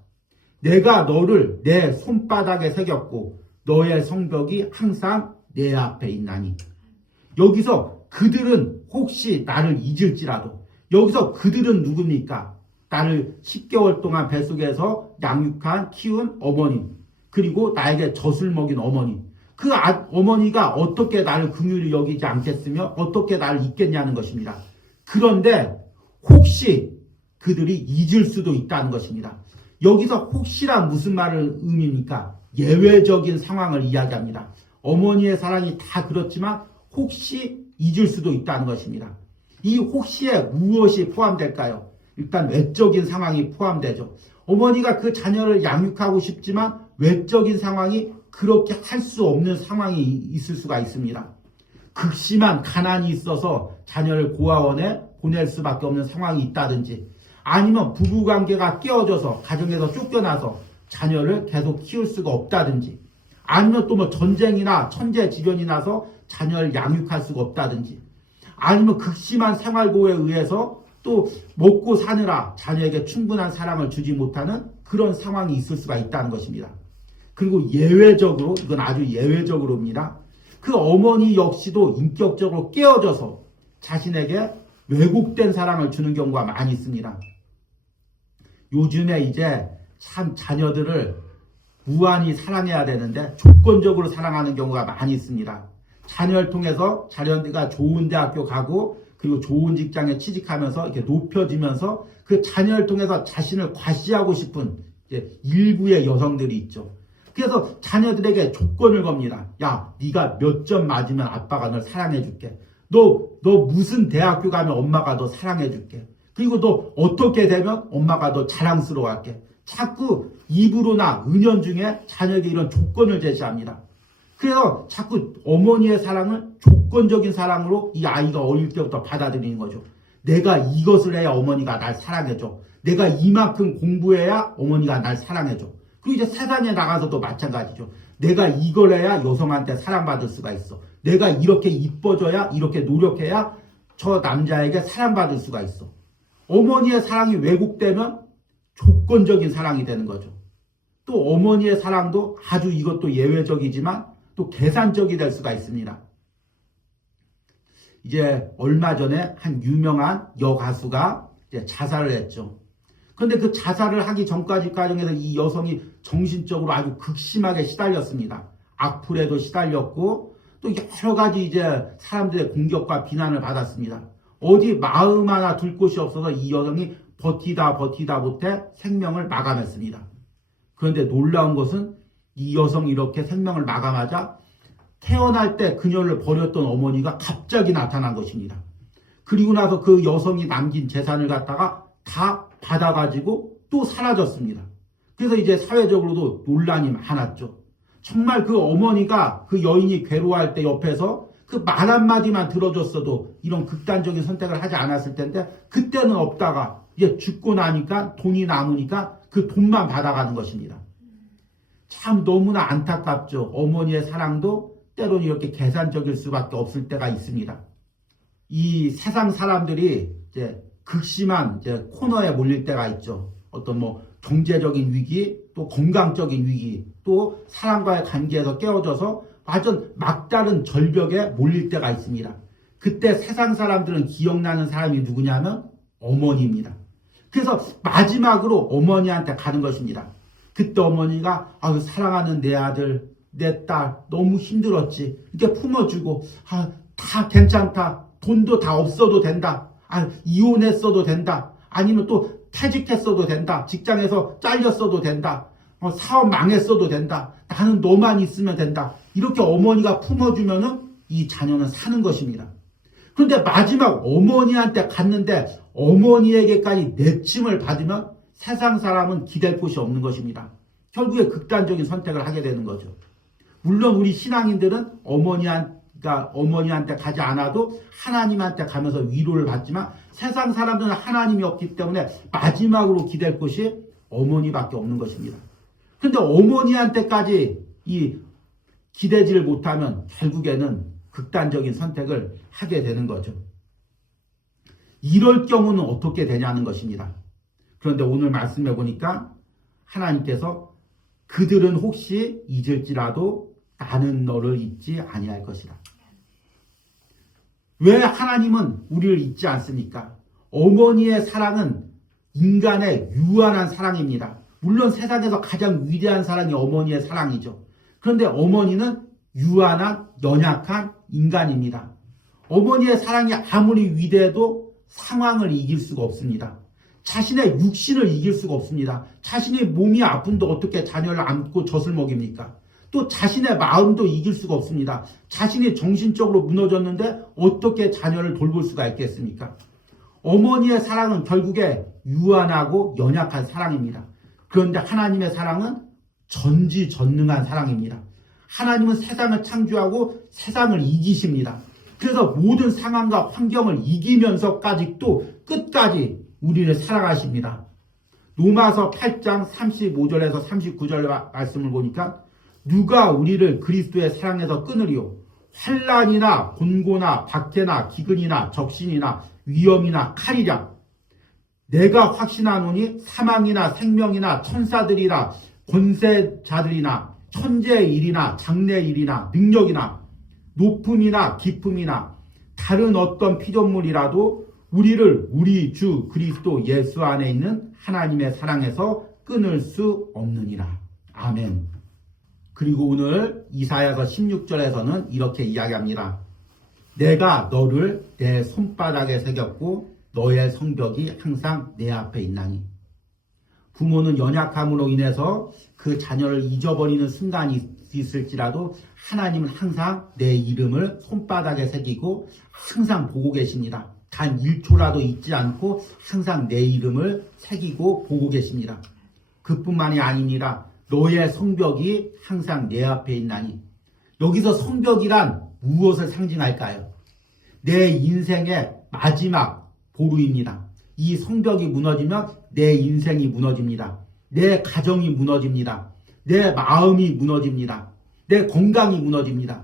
내가 너를 내 손바닥에 새겼고 너의 성벽이 항상 내 앞에 있나니. 여기서 그들은 혹시 나를 잊을지라도, 여기서 그들은 누굽니까? 나를 10개월 동안 뱃속에서 양육한 키운 어머니, 그리고 나에게 젖을 먹인 어머니, 그 어머니가 어떻게 나를 긍휼히 여기지 않겠으며 어떻게 나를 잊겠냐는 것입니다. 그런데 혹시 그들이 잊을 수도 있다는 것입니다. 여기서 혹시란 무슨 말을 의미입니까? 예외적인 상황을 이야기합니다. 어머니의 사랑이 다 그렇지만 혹시 잊을 수도 있다는 것입니다. 이 혹시에 무엇이 포함될까요? 일단 외적인 상황이 포함되죠. 어머니가 그 자녀를 양육하고 싶지만 외적인 상황이 그렇게 할 수 없는 상황이 있을 수가 있습니다. 극심한 가난이 있어서 자녀를 고아원에 보낼 수밖에 없는 상황이 있다든지, 아니면 부부관계가 깨어져서 가정에서 쫓겨나서 자녀를 계속 키울 수가 없다든지, 아니면 또 뭐 전쟁이나 천재지변이 나서 자녀를 양육할 수가 없다든지, 아니면 극심한 생활고에 의해서 또 먹고 사느라 자녀에게 충분한 사랑을 주지 못하는 그런 상황이 있을 수가 있다는 것입니다. 그리고 예외적으로, 이건 아주 예외적으로입니다. 그 어머니 역시도 인격적으로 깨어져서 자신에게 왜곡된 사랑을 주는 경우가 많이 있습니다. 요즘에 이제 참 자녀들을 무한히 사랑해야 되는데 조건적으로 사랑하는 경우가 많이 있습니다. 자녀를 통해서 자녀가 좋은 대학교 가고 그리고 좋은 직장에 취직하면서 이렇게 높여지면서 그 자녀를 통해서 자신을 과시하고 싶은 일부의 여성들이 있죠. 그래서 자녀들에게 조건을 겁니다. 야, 네가 몇 점 맞으면 아빠가 널 사랑해줄게. 너 무슨 대학교 가면 엄마가 너 사랑해줄게. 그리고 너 어떻게 되면 엄마가 너 자랑스러워할게. 자꾸 입으로나 은연중에 자녀에게 이런 조건을 제시합니다. 그래서 자꾸 어머니의 사랑을 조건적인 사랑으로 이 아이가 어릴 때부터 받아들이는 거죠. 내가 이것을 해야 어머니가 날 사랑해줘. 내가 이만큼 공부해야 어머니가 날 사랑해줘. 그리고 이제 세상에 나가서도 마찬가지죠. 내가 이걸 해야 여성한테 사랑받을 수가 있어. 내가 이렇게 이뻐져야, 이렇게 노력해야 저 남자에게 사랑받을 수가 있어. 어머니의 사랑이 왜곡되면 조건적인 사랑이 되는 거죠. 또 어머니의 사랑도 아주 이것도 예외적이지만 또 계산적이 될 수가 있습니다. 이제 얼마 전에 한 유명한 여가수가 이제 자살을 했죠. 그런데 그 자살을 하기 전까지 과정에서 이 여성이 정신적으로 아주 극심하게 시달렸습니다. 악플에도 시달렸고 또 여러 가지 이제 사람들의 공격과 비난을 받았습니다. 어디 마음 하나 둘 곳이 없어서 이 여성이 버티다 못해 생명을 마감했습니다. 그런데 놀라운 것은 이 여성이 이렇게 생명을 마감하자 태어날 때 그녀를 버렸던 어머니가 갑자기 나타난 것입니다. 그리고 나서 그 여성이 남긴 재산을 갖다가 다 받아가지고 또 사라졌습니다. 그래서 이제 사회적으로도 논란이 많았죠. 정말 그 어머니가 그 여인이 괴로워할 때 옆에서 그 말 한마디만 들어줬어도 이런 극단적인 선택을 하지 않았을 텐데 그때는 없다가 이제 죽고 나니까 돈이 남으니까 그 돈만 받아가는 것입니다. 참 너무나 안타깝죠. 어머니의 사랑도 때로는 이렇게 계산적일 수밖에 없을 때가 있습니다. 이 세상 사람들이 이제 극심한 이제 코너에 몰릴 때가 있죠. 어떤 뭐 경제적인 위기, 또 건강적인 위기, 또 사람과의 관계에서 깨어져서 완전 막다른 절벽에 몰릴 때가 있습니다. 그때 세상 사람들은 기억나는 사람이 누구냐면 어머니입니다. 그래서 마지막으로 어머니한테 가는 것입니다. 그때 어머니가 사랑하는 내 아들, 내 딸 너무 힘들었지. 이렇게 품어주고 다 괜찮다. 돈도 다 없어도 된다. 이혼했어도 된다. 아니면 또 퇴직했어도 된다. 직장에서 잘렸어도 된다. 사업 망했어도 된다. 나는 너만 있으면 된다. 이렇게 어머니가 품어주면은 이 자녀는 사는 것입니다. 그런데 마지막 어머니한테 갔는데 어머니에게까지 내침을 받으면 세상 사람은 기댈 곳이 없는 것입니다. 결국에 극단적인 선택을 하게 되는 거죠. 물론 우리 신앙인들은 어머니한테 가지 않아도 하나님한테 가면서 위로를 받지만 세상 사람들은 하나님이 없기 때문에 마지막으로 기댈 곳이 어머니밖에 없는 것입니다. 그런데 어머니한테까지 이 기대지를 못하면 결국에는 극단적인 선택을 하게 되는 거죠. 이럴 경우는 어떻게 되냐는 것입니다. 그런데 오늘 말씀해 보니까 하나님께서 그들은 혹시 잊을지라도 나는 너를 잊지 아니할 것이라. 왜 하나님은 우리를 잊지 않습니까? 어머니의 사랑은 인간의 유한한 사랑입니다. 물론 세상에서 가장 위대한 사랑이 어머니의 사랑이죠. 그런데 어머니는 유한한 연약한 인간입니다. 어머니의 사랑이 아무리 위대해도 상황을 이길 수가 없습니다. 자신의 육신을 이길 수가 없습니다. 자신의 몸이 아픈데 어떻게 자녀를 안고 젖을 먹입니까? 또 자신의 마음도 이길 수가 없습니다. 자신이 정신적으로 무너졌는데 어떻게 자녀를 돌볼 수가 있겠습니까? 어머니의 사랑은 결국에 유한하고 연약한 사랑입니다. 그런데 하나님의 사랑은 전지전능한 사랑입니다. 하나님은 세상을 창조하고 세상을 이기십니다. 그래서 모든 상황과 환경을 이기면서까지 또 끝까지 우리를 사랑하십니다. 로마서 8장 35절에서 39절 말씀을 보니까 누가 우리를 그리스도의 사랑에서 끊으리요? 환난이나 곤고나 박해나 기근이나 적신이나 위험이나 칼이랴. 내가 확신하노니 사망이나 생명이나 천사들이나 권세자들이나 천재의 일이나 장래의 일이나 능력이나 높음이나 깊음이나 다른 어떤 피조물이라도 우리를 우리 주 그리스도 예수 안에 있는 하나님의 사랑에서 끊을 수 없느니라. 아멘. 그리고 오늘 이사야서 16절에서는 이렇게 이야기합니다. 내가 너를 내 손바닥에 새겼고 너의 성벽이 항상 내 앞에 있나니. 부모는 연약함으로 인해서 그 자녀를 잊어버리는 순간이 있을지라도 하나님은 항상 내 이름을 손바닥에 새기고 항상 보고 계십니다. 단 1초라도 잊지 않고 항상 내 이름을 새기고 보고 계십니다. 그뿐만이 아니니라 너의 성벽이 항상 내 앞에 있나니. 여기서 성벽이란 무엇을 상징할까요? 내 인생의 마지막 보루입니다. 이 성벽이 무너지면 내 인생이 무너집니다. 내 가정이 무너집니다. 내 마음이 무너집니다. 내 건강이 무너집니다.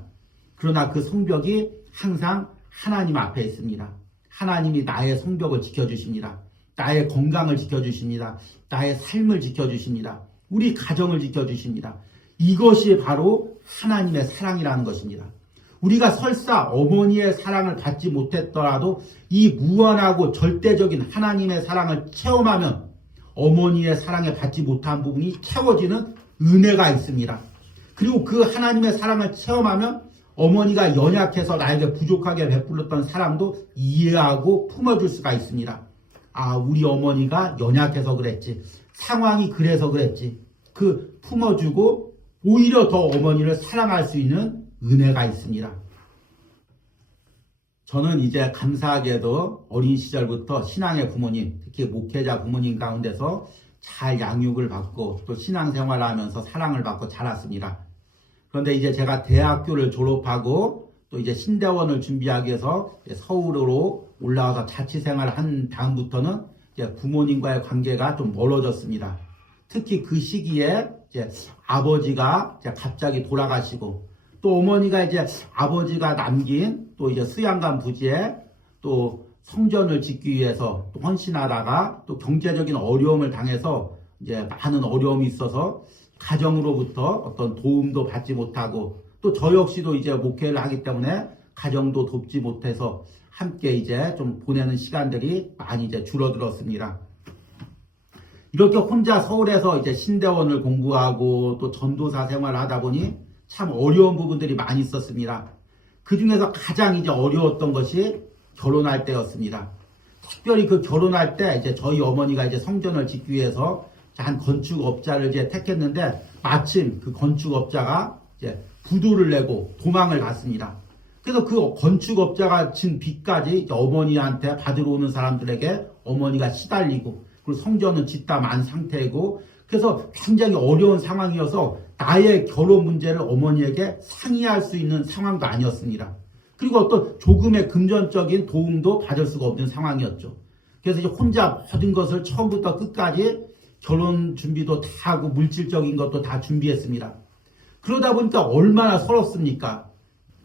그러나 그 성벽이 항상 하나님 앞에 있습니다. 하나님이 나의 성벽을 지켜주십니다. 나의 건강을 지켜주십니다. 나의 삶을 지켜주십니다. 우리 가정을 지켜주십니다. 이것이 바로 하나님의 사랑이라는 것입니다. 우리가 설사 어머니의 사랑을 받지 못했더라도 이 무한하고 절대적인 하나님의 사랑을 체험하면 어머니의 사랑에 받지 못한 부분이 채워지는 은혜가 있습니다. 그리고 그 하나님의 사랑을 체험하면 어머니가 연약해서 나에게 부족하게 베풀었던 사랑도 이해하고 품어줄 수가 있습니다. 아, 우리 어머니가 연약해서 그랬지. 상황이 그래서 그랬지. 그 품어주고 오히려 더 어머니를 사랑할 수 있는 은혜가 있습니다. 저는 이제 감사하게도 어린 시절부터 신앙의 부모님, 특히 목회자 부모님 가운데서 잘 양육을 받고 또 신앙생활을 하면서 사랑을 받고 자랐습니다. 그런데 이제 제가 대학교를 졸업하고 또 이제 신대원을 준비하기 위해서 서울으로 올라와서 자취생활을 한 다음부터는 이제 부모님과의 관계가 좀 멀어졌습니다. 특히 그 시기에 이제 아버지가 이제 갑자기 돌아가시고 또 어머니가 이제 아버지가 남긴 또 이제 수양관 부지에 또 성전을 짓기 위해서 또 헌신하다가 또 경제적인 어려움을 당해서 이제 많은 어려움이 있어서 가정으로부터 어떤 도움도 받지 못하고 또 저 역시도 이제 목회를 하기 때문에 가정도 돕지 못해서 함께 이제 좀 보내는 시간들이 많이 이제 줄어들었습니다. 이렇게 혼자 서울에서 이제 신대원을 공부하고 또 전도사 생활을 하다 보니 참 어려운 부분들이 많이 있었습니다. 그 중에서 가장 이제 어려웠던 것이 결혼할 때였습니다. 특별히 그 결혼할 때 이제 저희 어머니가 이제 성전을 짓기 위해서 한 건축업자를 이제 택했는데 마침 그 건축업자가 이제 부도를 내고 도망을 갔습니다. 그래서 그 건축업자가 진 빚까지 이제 어머니한테 받으러 오는 사람들에게 어머니가 시달리고 그리고 성전은 짓다 만 상태이고 그래서 굉장히 어려운 상황이어서 나의 결혼 문제를 어머니에게 상의할 수 있는 상황도 아니었습니다. 그리고 어떤 조금의 금전적인 도움도 받을 수가 없는 상황이었죠. 그래서 이제 혼자 모든 것을 처음부터 끝까지 결혼 준비도 다 하고 물질적인 것도 다 준비했습니다. 그러다 보니까 얼마나 서럽습니까?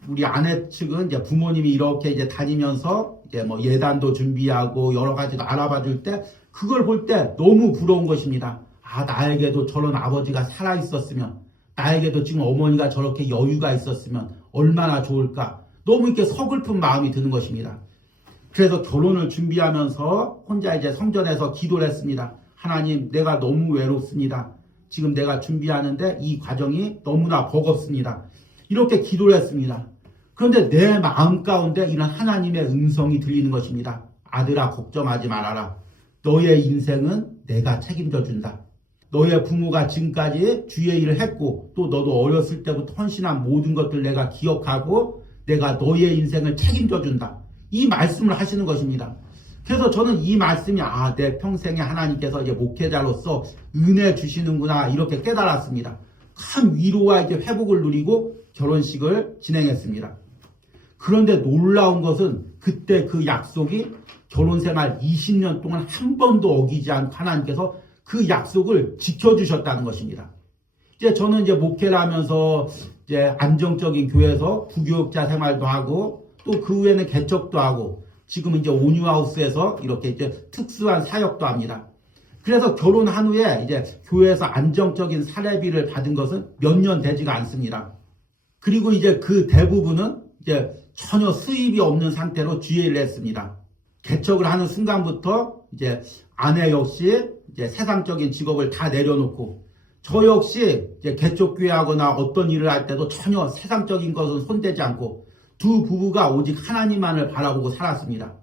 우리 아내 측은 이제 부모님이 이렇게 이제 다니면서 이제 뭐 예단도 준비하고 여러 가지도 알아봐 줄 때 그걸 볼 때 너무 부러운 것입니다. 아, 나에게도 저런 아버지가 살아 있었으면, 나에게도 지금 어머니가 저렇게 여유가 있었으면 얼마나 좋을까. 너무 이렇게 서글픈 마음이 드는 것입니다. 그래서 결혼을 준비하면서 혼자 이제 성전에서 기도를 했습니다. 하나님, 내가 너무 외롭습니다. 지금 내가 준비하는데 이 과정이 너무나 버겁습니다. 이렇게 기도를 했습니다. 그런데 내 마음 가운데 이런 하나님의 음성이 들리는 것입니다. 아들아, 걱정하지 말아라. 너의 인생은 내가 책임져 준다. 너의 부모가 지금까지 주의 일을 했고 또 너도 어렸을 때부터 헌신한 모든 것들 내가 기억하고 내가 너의 인생을 책임져 준다. 이 말씀을 하시는 것입니다. 그래서 저는 이 말씀이 내 평생에 하나님께서 이제 목회자로서 은혜 주시는구나 이렇게 깨달았습니다. 큰 위로와 이제 회복을 누리고 결혼식을 진행했습니다. 그런데 놀라운 것은 그때 그 약속이 결혼생활 20년 동안 한 번도 어기지 않고 하나님께서 그 약속을 지켜주셨다는 것입니다. 이제 저는 이제 목회를 하면서 이제 안정적인 교회에서 부교육자 생활도 하고 또 그 후에는 개척도 하고 지금 이제 온유하우스에서 이렇게 이제 특수한 사역도 합니다. 그래서 결혼한 후에 이제 교회에서 안정적인 사례비를 받은 것은 몇 년 되지가 않습니다. 그리고 이제 그 대부분은 이제 전혀 수입이 없는 상태로 주의 일을 했습니다. 개척을 하는 순간부터 이제 아내 역시 이제 세상적인 직업을 다 내려놓고 저 역시 이제 개척교회하거나 어떤 일을 할 때도 전혀 세상적인 것은 손대지 않고 두 부부가 오직 하나님만을 바라보고 살았습니다.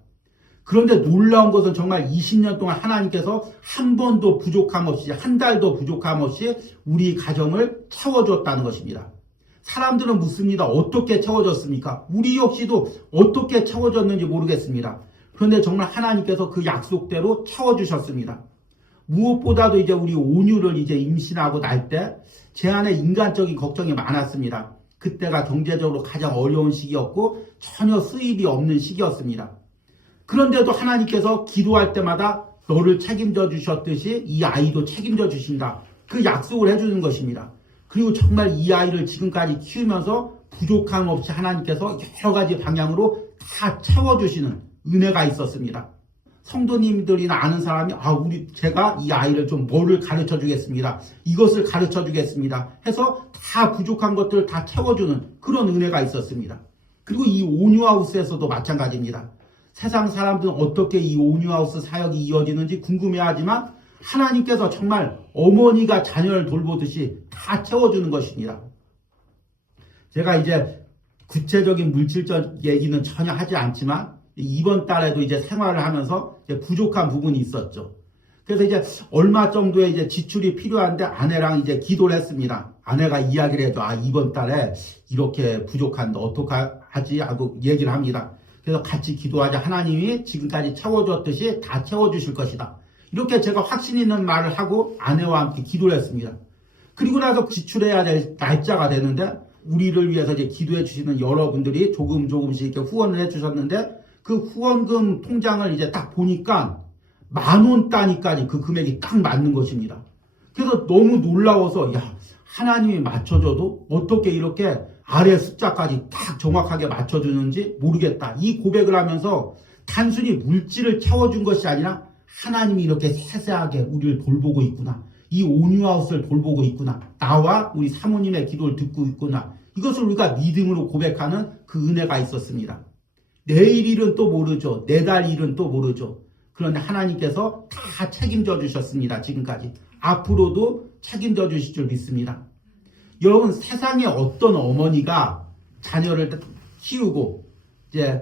그런데 놀라운 것은 정말 20년 동안 하나님께서 한 번도 부족함 없이 한 달도 부족함 없이 우리 가정을 채워줬다는 것입니다. 사람들은 묻습니다. 어떻게 채워졌습니까? 우리 역시도 어떻게 채워졌는지 모르겠습니다. 그런데 정말 하나님께서 그 약속대로 채워주셨습니다. 무엇보다도 이제 우리 온유를 이제 임신하고 날 때 제 안에 인간적인 걱정이 많았습니다. 그때가 경제적으로 가장 어려운 시기였고 전혀 수입이 없는 시기였습니다. 그런데도 하나님께서 기도할 때마다 너를 책임져 주셨듯이 이 아이도 책임져 주신다. 그 약속을 해주는 것입니다. 그리고 정말 이 아이를 지금까지 키우면서 부족함 없이 하나님께서 여러 가지 방향으로 다 채워주시는 은혜가 있었습니다. 성도님들이나 아는 사람이 제가 이 아이를 좀 뭐를 가르쳐 주겠습니다. 이것을 가르쳐 주겠습니다. 해서 다 부족한 것들을 다 채워주는 그런 은혜가 있었습니다. 그리고 이 온유하우스에서도 마찬가지입니다. 세상 사람들은 어떻게 이 온유하우스 사역이 이어지는지 궁금해하지만 하나님께서 정말 어머니가 자녀를 돌보듯이 다 채워주는 것입니다. 제가 이제 구체적인 물질적 얘기는 전혀 하지 않지만 이번 달에도 이제 생활을 하면서 이제 부족한 부분이 있었죠. 그래서 이제 얼마 정도의 이제 지출이 필요한데 아내랑 이제 기도를 했습니다. 아내가 이야기를 해도 이번 달에 이렇게 부족한데 어떡하지 하고 얘기를 합니다. 그래서 같이 기도하자. 하나님이 지금까지 채워줬듯이 다 채워주실 것이다. 이렇게 제가 확신 있는 말을 하고 아내와 함께 기도를 했습니다. 그리고 나서 지출해야 될 날짜가 되는데 우리를 위해서 이제 기도해 주시는 여러분들이 조금씩 이렇게 후원을 해 주셨는데 그 후원금 통장을 이제 딱 보니까 10,000원 단위까지 그 금액이 딱 맞는 것입니다. 그래서 너무 놀라워서 하나님이 맞춰줘도 어떻게 이렇게 아래 숫자까지 딱 정확하게 맞춰주는지 모르겠다. 이 고백을 하면서 단순히 물질을 채워준 것이 아니라 하나님이 이렇게 세세하게 우리를 돌보고 있구나. 이 온유하우스를 돌보고 있구나. 나와 우리 사모님의 기도를 듣고 있구나. 이것을 우리가 믿음으로 고백하는 그 은혜가 있었습니다. 내일 일은 또 모르죠. 내달 일은 또 모르죠. 그런데 하나님께서 다 책임져 주셨습니다. 지금까지. 앞으로도 책임져 주실 줄 믿습니다. 여러분, 세상에 어떤 어머니가 자녀를 키우고 이제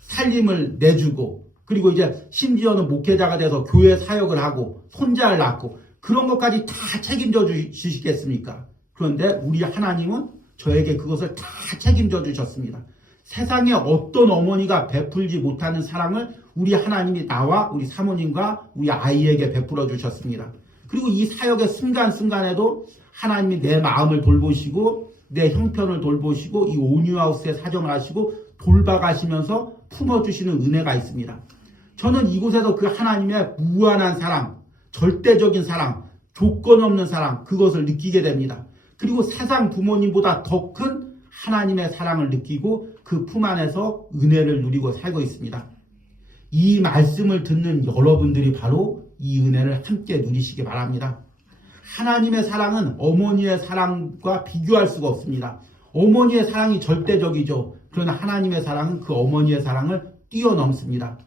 살림을 내주고 그리고 이제 심지어는 목회자가 돼서 교회 사역을 하고 손자를 낳고 그런 것까지 다 책임져 주시겠습니까? 그런데 우리 하나님은 저에게 그것을 다 책임져 주셨습니다. 세상에 어떤 어머니가 베풀지 못하는 사랑을 우리 하나님이 나와 우리 사모님과 우리 아이에게 베풀어 주셨습니다. 그리고 이 사역의 순간순간에도 하나님이 내 마음을 돌보시고 내 형편을 돌보시고 이 온유하우스에 사정을 하시고 돌봐가시면서 품어주시는 은혜가 있습니다. 저는 이곳에서 그 하나님의 무한한 사랑, 절대적인 사랑, 조건 없는 사랑, 그것을 느끼게 됩니다. 그리고 세상 부모님보다 더 큰 하나님의 사랑을 느끼고 그 품 안에서 은혜를 누리고 살고 있습니다. 이 말씀을 듣는 여러분들이 바로 이 은혜를 함께 누리시기 바랍니다. 하나님의 사랑은 어머니의 사랑과 비교할 수가 없습니다. 어머니의 사랑이 절대적이죠. 그러나 하나님의 사랑은 그 어머니의 사랑을 뛰어넘습니다.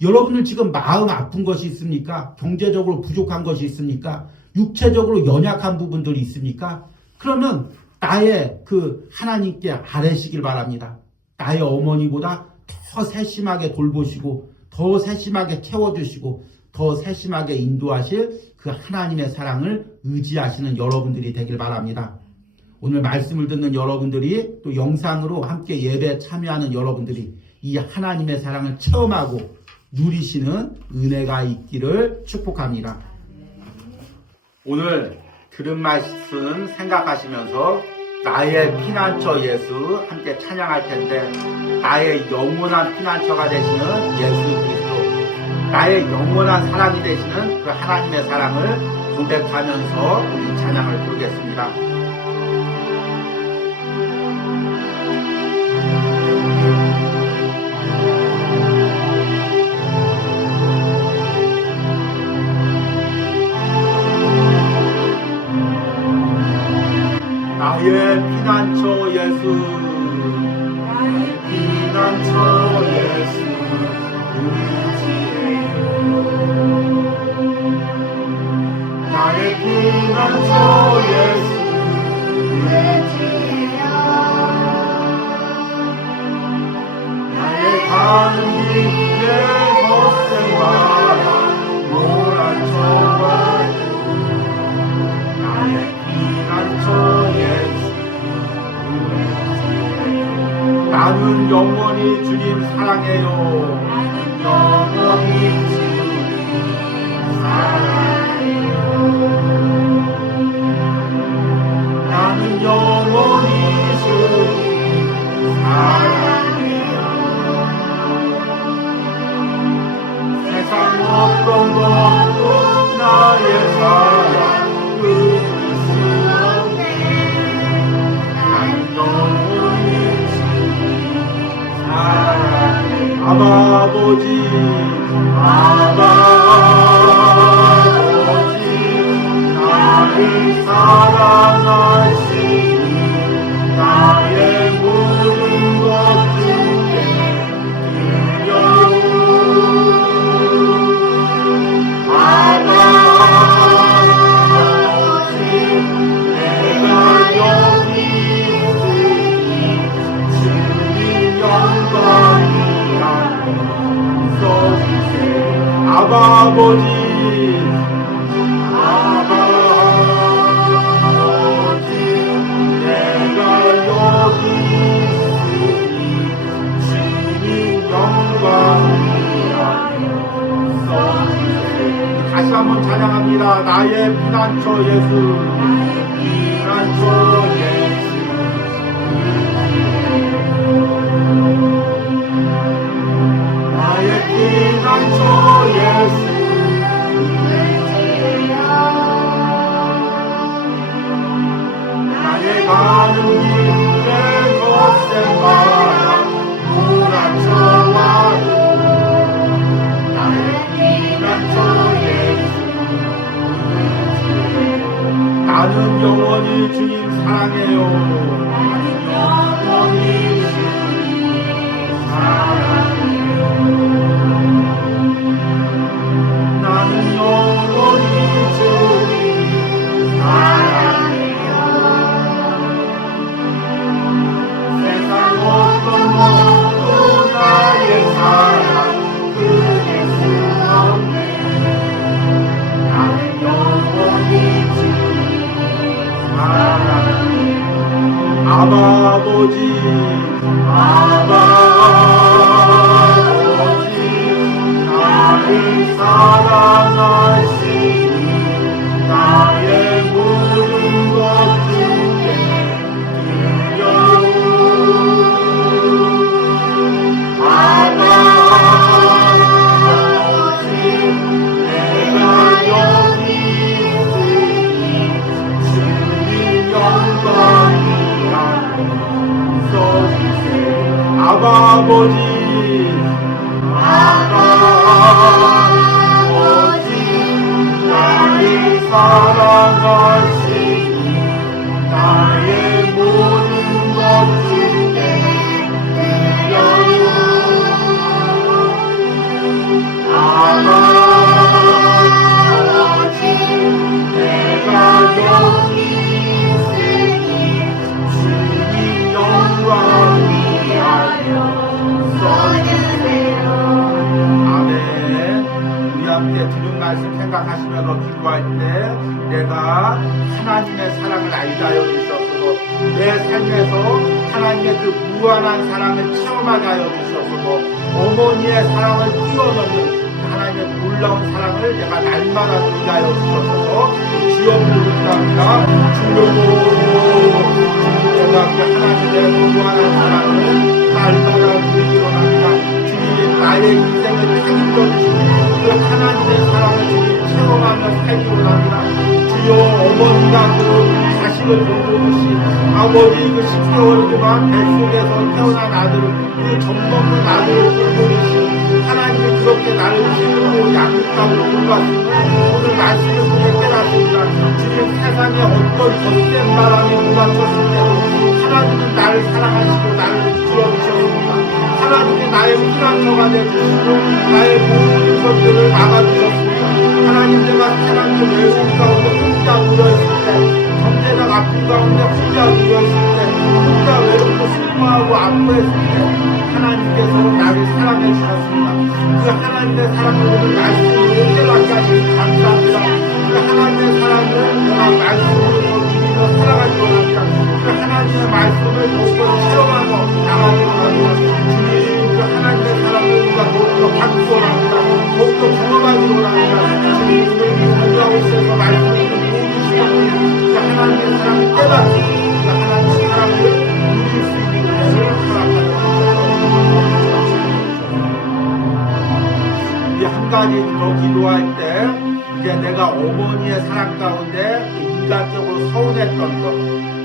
여러분들 지금 마음 아픈 것이 있습니까? 경제적으로 부족한 것이 있습니까? 육체적으로 연약한 부분들이 있습니까? 그러면 나의 그 하나님께 아뢰시길 바랍니다. 나의 어머니보다 더 세심하게 돌보시고 더 세심하게 채워주시고 더 세심하게 인도하실 그 하나님의 사랑을 의지하시는 여러분들이 되길 바랍니다. 오늘 말씀을 듣는 여러분들이 또 영상으로 함께 예배에 참여하는 여러분들이 이 하나님의 사랑을 체험하고 누리시는 은혜가 있기를 축복합니다. 오늘 들은 말씀 생각하시면서 나의 피난처 예수 함께 찬양할 텐데 나의 영원한 피난처가 되시는 예수 그리스도 나의 영원한 사랑이 되시는 그 하나님의 사랑을 고백하면서 우리 찬양을 부르겠습니다. 나의 피난처 예수 나의 피난처 예수 의지해요 나의 피난처 예수 의지해요 나의 가는 길 내 걷생마라 몰아쳐와요 나의 피난처 예수 나는 영원히 주님 사랑해요 나는 영원히 주님 사랑해요 나는 영원히 주님 사랑해요 세상 어떤 것도 나의 사랑 아버지 나를 사랑하시니 나의 모든 것 중에 드려요 아버지 내가 여기 있으니 아버지 내가 여기 있으니 주님 영광이하여 써주세요. 다시 한번 찬양합니다. 나의 피난처 예수, 피난처 예수. 나의 피난처 예수, 나의 가는 길에 거센 바람 몰아쳐와도 나의 피난처 예수, 나는 영원히 주님 사랑해요. 나는 영원히 주님 사랑해요. 나는 영원히 주님 사랑해요. 세상 어떤 것도 나의 사랑 끊을 수 없네. 나는 영원히 주님 사랑해요. 아바 아버지 아바 아버지 나를 사랑하시니 나의 모든 것 주께 드려요. 아바 아버지 내가 여기 있으니 주님 영광이라고 써주세요. 아바 아버지 아바 아버지 나를 사랑하시니 나의 모든 것 주께 드려요. 아바 아버지 내가 여기 있으니 주님 영광이하여 써주세요. 아멘. 우리 함께 들은 말씀 생각하시면서 기도할 때 내가 하나님의 사랑을 알게 하여 주시옵소서. 내 삶에서 하나님의 그 무한한 사랑을 체험하게 하여 주시옵소서. 어머니의 사랑을 뛰어넘는 하나님의 놀라운 사랑을 내가 날마다 누리게 하여 주시옵소서. 주여 부르짖습니다. 주여 내가 그 하나님의 무한한 사랑을 날마다 누리기로 합니다. 주님 나의 인생을 책임져 주시고 그 하나님의 사랑을 주님 체험하며 살기로 합니다. 주여 어머니가 그 자식을 돌보듯이 아버지 그 10개월이지만 뱃속에서 태어난 아들을 그 젖먹는 아들을 돌보듯이 하나님이 그렇게 나를 키우고 양육하고 돌봤으니 오늘 말씀을 통해 깨닫습니다. 주님 세상에 어떤 덧센 바람이 몰아쳤을 때도 하나님은 나를 사랑하시고 나를 들어주셨습니다. 하나님이 나의 피난처가 되주시고 나의 모든 것들을 막아주셨습니다. 하나님 내가 세상의 외로움 가운데 혼자 누워있을 때 경제적 아픔 가운데 혼자 누워있을 때 혼자 외롭고 슬퍼하고 아파했을 때 하나님께서 나를 사랑해 주셨습니다. 그 하나님의 사랑을 오늘 말씀으로 깨닫게 하시니 감사합니다. 그 하나님의 사랑을 내가 말씀으로 주님으로 살아가기로 합니다. 그 하나님의 말씀을 더욱더 체험하고 나가기로 합니다. 주님 그 하나님의 사랑을 우리가 더욱더 받기로 합니다. 더욱더 경험하기로 합니다. 주님 오늘 이 공부하우스에서 말씀을 모든 시간에 그 하나님의 사랑을 깨닫고 그 하나님의 사랑을 누릴 수 있는 것을 허락하여 우리 한 가지 더 기도할 때 이제 내가 어머니의 사랑 가운데 인간적으로 서운했던 것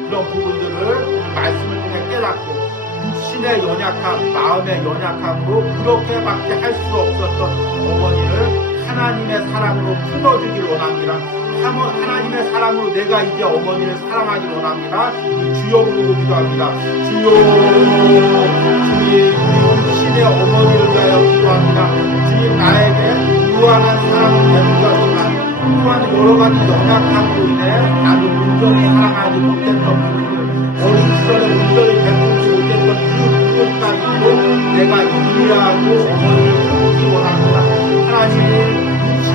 그런 부분들을 말씀을 통해 깨닫고 육신의 연약함, 마음의 연약함으로 그렇게밖에 할 수 없었던 어머니를 하나님의 사랑으로 품어주길 원합니다. 하나님의 사랑으로 내가 이제 어머니를 사랑하길 원합니다. 주여 부르고 기도합니다. 주여 주님 육신의 어머니를 위하여 기도합니다. 주님 나에게 무한한 사랑을 베푸셨지만 또한 여러 가지 연약함으로 인해 나도 온전히 사랑하지 못했던 부분들 어린 시절에 온전히 베풀지 못했던 그 부분까지도 내가 이해하고 어머니를 품기 원합니다. 하나님 육신의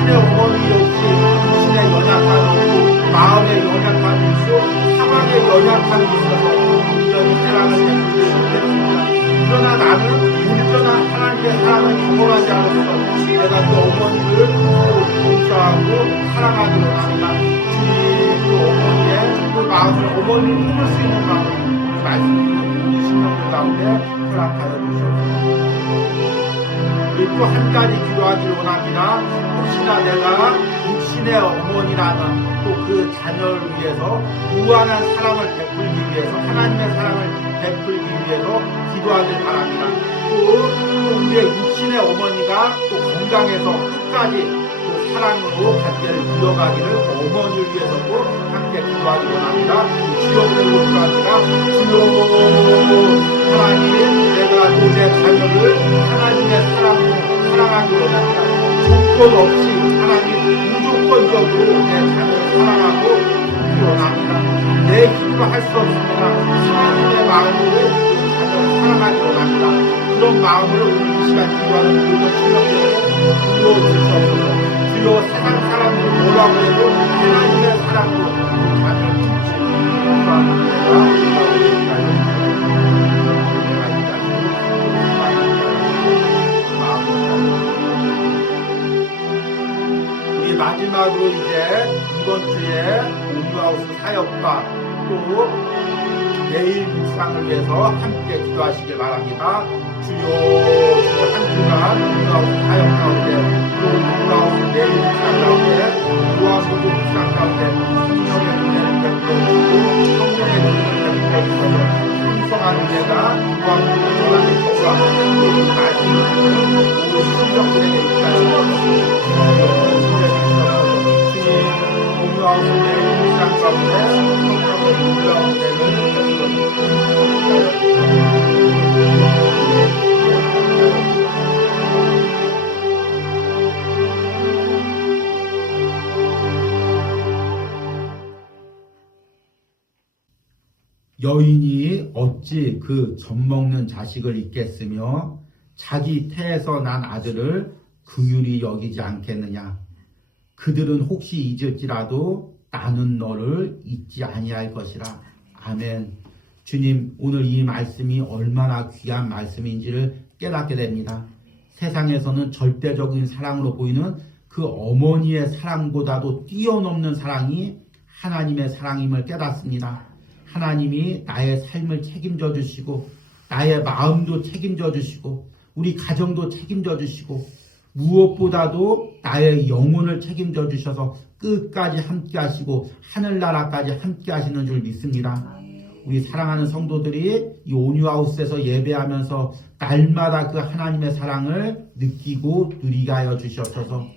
내가 또 어머니를 용서하고 사랑하기로 합니다. 주님 그 어머니의 그 마음을 어머니를 품을 수 있는 마음을 말씀드리는 우리 신령들 가운데 허락하여 주시옵소서. 우리 또 한 가지 기도하기를 원합니다. 혹시나 내가 육신의 어머니라는 또 그 자녀를 위해서 무한한 사랑을 베풀기 위해서 하나님의 사랑을 베풀기 위해서 기도하길 바랍니다. 또 우리의 육신의 어머니가 또 건강해서 끝까지 그 사랑으로 관계를 이어가기를 어머니를 위해서도 함께 기도하기 원합니다. 주여 기도합니다. 주여 하나님 내가 또 내 자녀를 하나님의 사랑으로 사랑하기 원합니다. 조건 없이 하나님 무조건적으로 내 자녀를 사랑하고 돕기 원합니다. 내 힘으로 할 수 없습니다. 하나님의 마음으로 그 자녀를 사랑하기 원합니다. 그런 마음으로 우리 이 시간 기도하는 모든 친구들에게 불러주시옵소서. 주여 세상 사람들이 뭐라고 해도 하나님의 사랑으로 그 자녀를 우리 마지막으로 이제 이번 주에 온유하우스 사역과 또 내일 묵상을 위해서 함께 기도하시길 바랍니다. 주여 한 주간 온유하우스 사역 가운데 또 온유하우스 내일 묵상 가운데 요한복음 묵상 가운데 성령의 은혜를 베풀어주시고 성령의 능력을 베풀어주셔서 풍성한 은혜가 요한복음 전하는 것과 또 말씀을 듣는 모든 신령들에게 있다는 온유하우스 내일 묵상 가운데 성령의 놀라운 은혜를 여인이 어찌 그 젖먹는 자식을 잊겠으며 자기 태에서 난 아들을 긍휼히 여기지 않겠느냐. 그들은 혹시 잊을지라도 나는 너를 잊지 아니할 것이라. 아멘. 주님, 오늘 이 말씀이 얼마나 귀한 말씀인지를 깨닫게 됩니다. 세상에서는 절대적인 사랑으로 보이는 그 어머니의 사랑보다도 뛰어넘는 사랑이 하나님의 사랑임을 깨닫습니다. 하나님이 나의 삶을 책임져 주시고 나의 마음도 책임져 주시고 우리 가정도 책임져 주시고 무엇보다도 나의 영혼을 책임져 주셔서 끝까지 함께 하시고 하늘나라까지 함께 하시는 줄 믿습니다. 우리 사랑하는 성도들이 이 온유하우스에서 예배하면서 날마다 그 하나님의 사랑을 느끼고 누리게 하여 주시옵소서.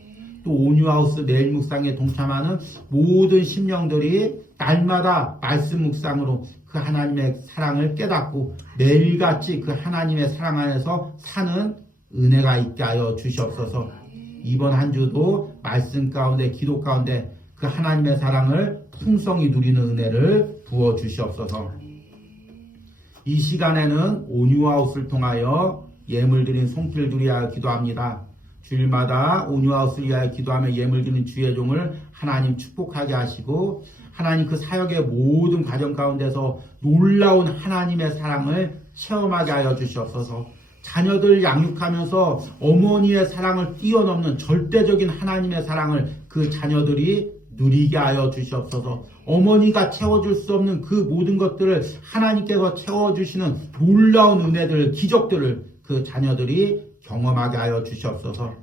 또 온유하우스 내일 묵상에 동참하는 모든 심령들이 날마다 말씀 묵상으로 그 하나님의 사랑을 깨닫고 매일같이 그 하나님의 사랑 안에서 사는 은혜가 있게 하여 주시옵소서. 이번 한 주도 말씀 가운데 기도 가운데 그 하나님의 사랑을 풍성히 누리는 은혜를 부어 주시옵소서. 이 시간에는 온유하우스를 통하여 예물 드린 손길들을 위하여 기도합니다. 주일마다 온유하우스를 위하여 기도하며 예물 드리는 주의 종을 하나님 축복하게 하시고 하나님 그 사역의 모든 과정 가운데서 놀라운 하나님의 사랑을 체험하게 하여 주시옵소서. 자녀들 양육하면서 어머니의 사랑을 뛰어넘는 절대적인 하나님의 사랑을 그 자녀들이 누리게 하여 주시옵소서. 어머니가 채워줄 수 없는 그 모든 것들을 하나님께서 채워주시는 놀라운 은혜들, 기적들을 그 자녀들이 경험하게 하여 주시옵소서.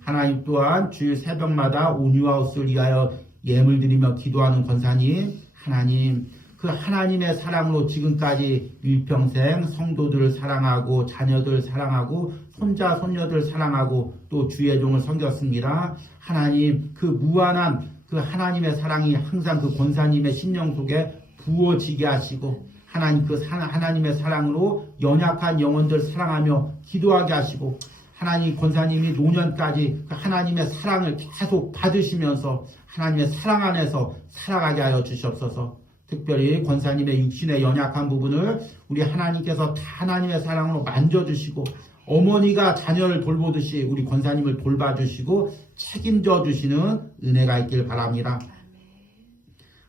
하나님 또한 주일 새벽마다 온유하우스를 위하여 예물 드리며 기도하는 권사님, 하나님 그 하나님의 사랑으로 지금까지 일평생 성도들을 사랑하고 자녀들 사랑하고 손자 손녀들 사랑하고 또 주의 종을 섬겼습니다. 하나님 그 무한한 그 하나님의 사랑이 항상 그 권사님의 심령 속에 부어지게 하시고 하나님 그 하나님의 사랑으로 연약한 영혼들 사랑하며 기도하게 하시고 하나님 권사님이 노년까지 그 하나님의 사랑을 계속 받으시면서 하나님의 사랑 안에서 살아가게 하여 주시옵소서. 특별히 권사님의 육신의 연약한 부분을 우리 하나님께서 다 하나님의 사랑으로 만져주시고 어머니가 자녀를 돌보듯이 우리 권사님을 돌봐주시고 책임져 주시는 은혜가 있길 바랍니다.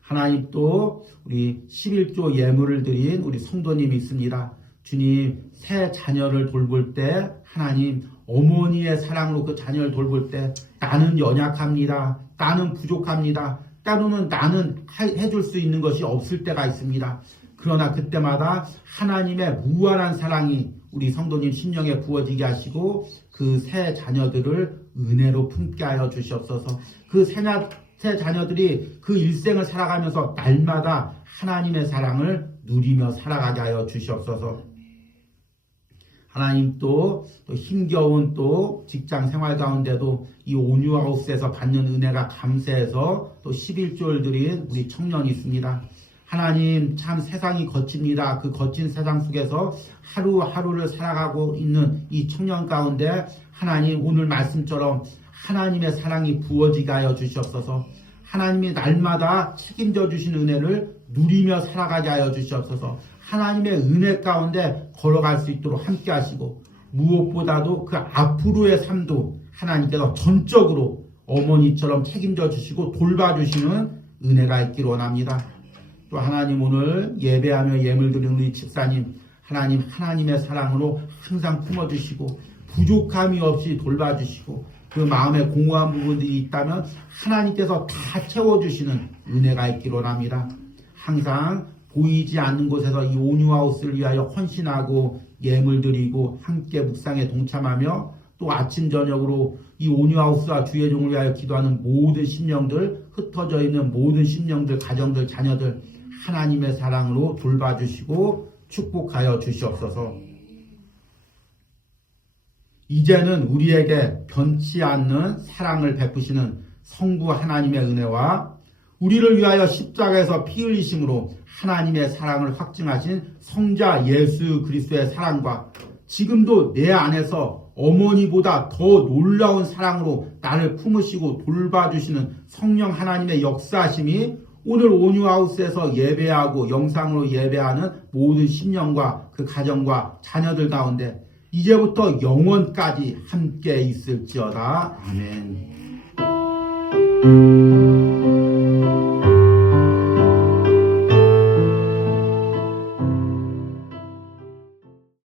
하나님 또 우리 11조 예물을 드린 우리 성도님이 있습니다. 주님 새 자녀를 돌볼 때 하나님 어머니의 사랑으로 그 자녀를 돌볼 때 나는 연약합니다. 나는 부족합니다. 때로는 나는 해줄 수 있는 것이 없을 때가 있습니다. 그러나 그때마다 하나님의 무한한 사랑이 우리 성도님 심령에 부어지게 하시고 그 새 자녀들을 은혜로 품게 하여 주시옵소서. 그 새 자녀들이 그 일생을 살아가면서 날마다 하나님의 사랑을 누리며 살아가게 하여 주시옵소서. 하나님 또 힘겨운 또 직장 생활 가운데도 이 온유하우스에서 받는 은혜가 감사해서 또 11조를 드린 우리 청년이 있습니다. 하나님 참 세상이 거칩니다. 그 거친 세상 속에서 하루하루를 살아가고 있는 이 청년 가운데 하나님 오늘 말씀처럼 하나님의 사랑이 부어지게 하여 주시옵소서. 하나님이 날마다 책임져 주신 은혜를 누리며 살아가게 하여 주시옵소서. 하나님의 은혜 가운데 걸어갈 수 있도록 함께 하시고 무엇보다도 그 앞으로의 삶도 하나님께서 전적으로 어머니처럼 책임져 주시고 돌봐주시는 은혜가 있기를 원합니다. 또 하나님 오늘 예배하며 예물 드리는 우리 집사님 하나님의 사랑으로 항상 품어주시고 부족함이 없이 돌봐주시고 그 마음에 공허한 부분들이 있다면 하나님께서 다 채워주시는 은혜가 있기를 원합니다. 항상 보이지 않는 곳에서 이 온유하우스를 위하여 헌신하고 예물 드리고 함께 묵상에 동참하며 또 아침 저녁으로 이 온유하우스와 주의 종을 위하여 기도하는 모든 심령들, 흩어져 있는 모든 심령들, 가정들, 자녀들 하나님의 사랑으로 돌봐주시고 축복하여 주시옵소서. 이제는 우리에게 변치 않는 사랑을 베푸시는 성부 하나님의 은혜와 우리를 위하여 십자가에서 피 흘리심으로 하나님의 사랑을 확증하신 성자 예수 그리스도의 사랑과 지금도 내 안에서 어머니보다 더 놀라운 사랑으로 나를 품으시고 돌봐주시는 성령 하나님의 역사하심이 오늘 온유하우스에서 예배하고 영상으로 예배하는 모든 심령과 그 가정과 자녀들 가운데 이제부터 영원까지 함께 있을지어다. 아멘.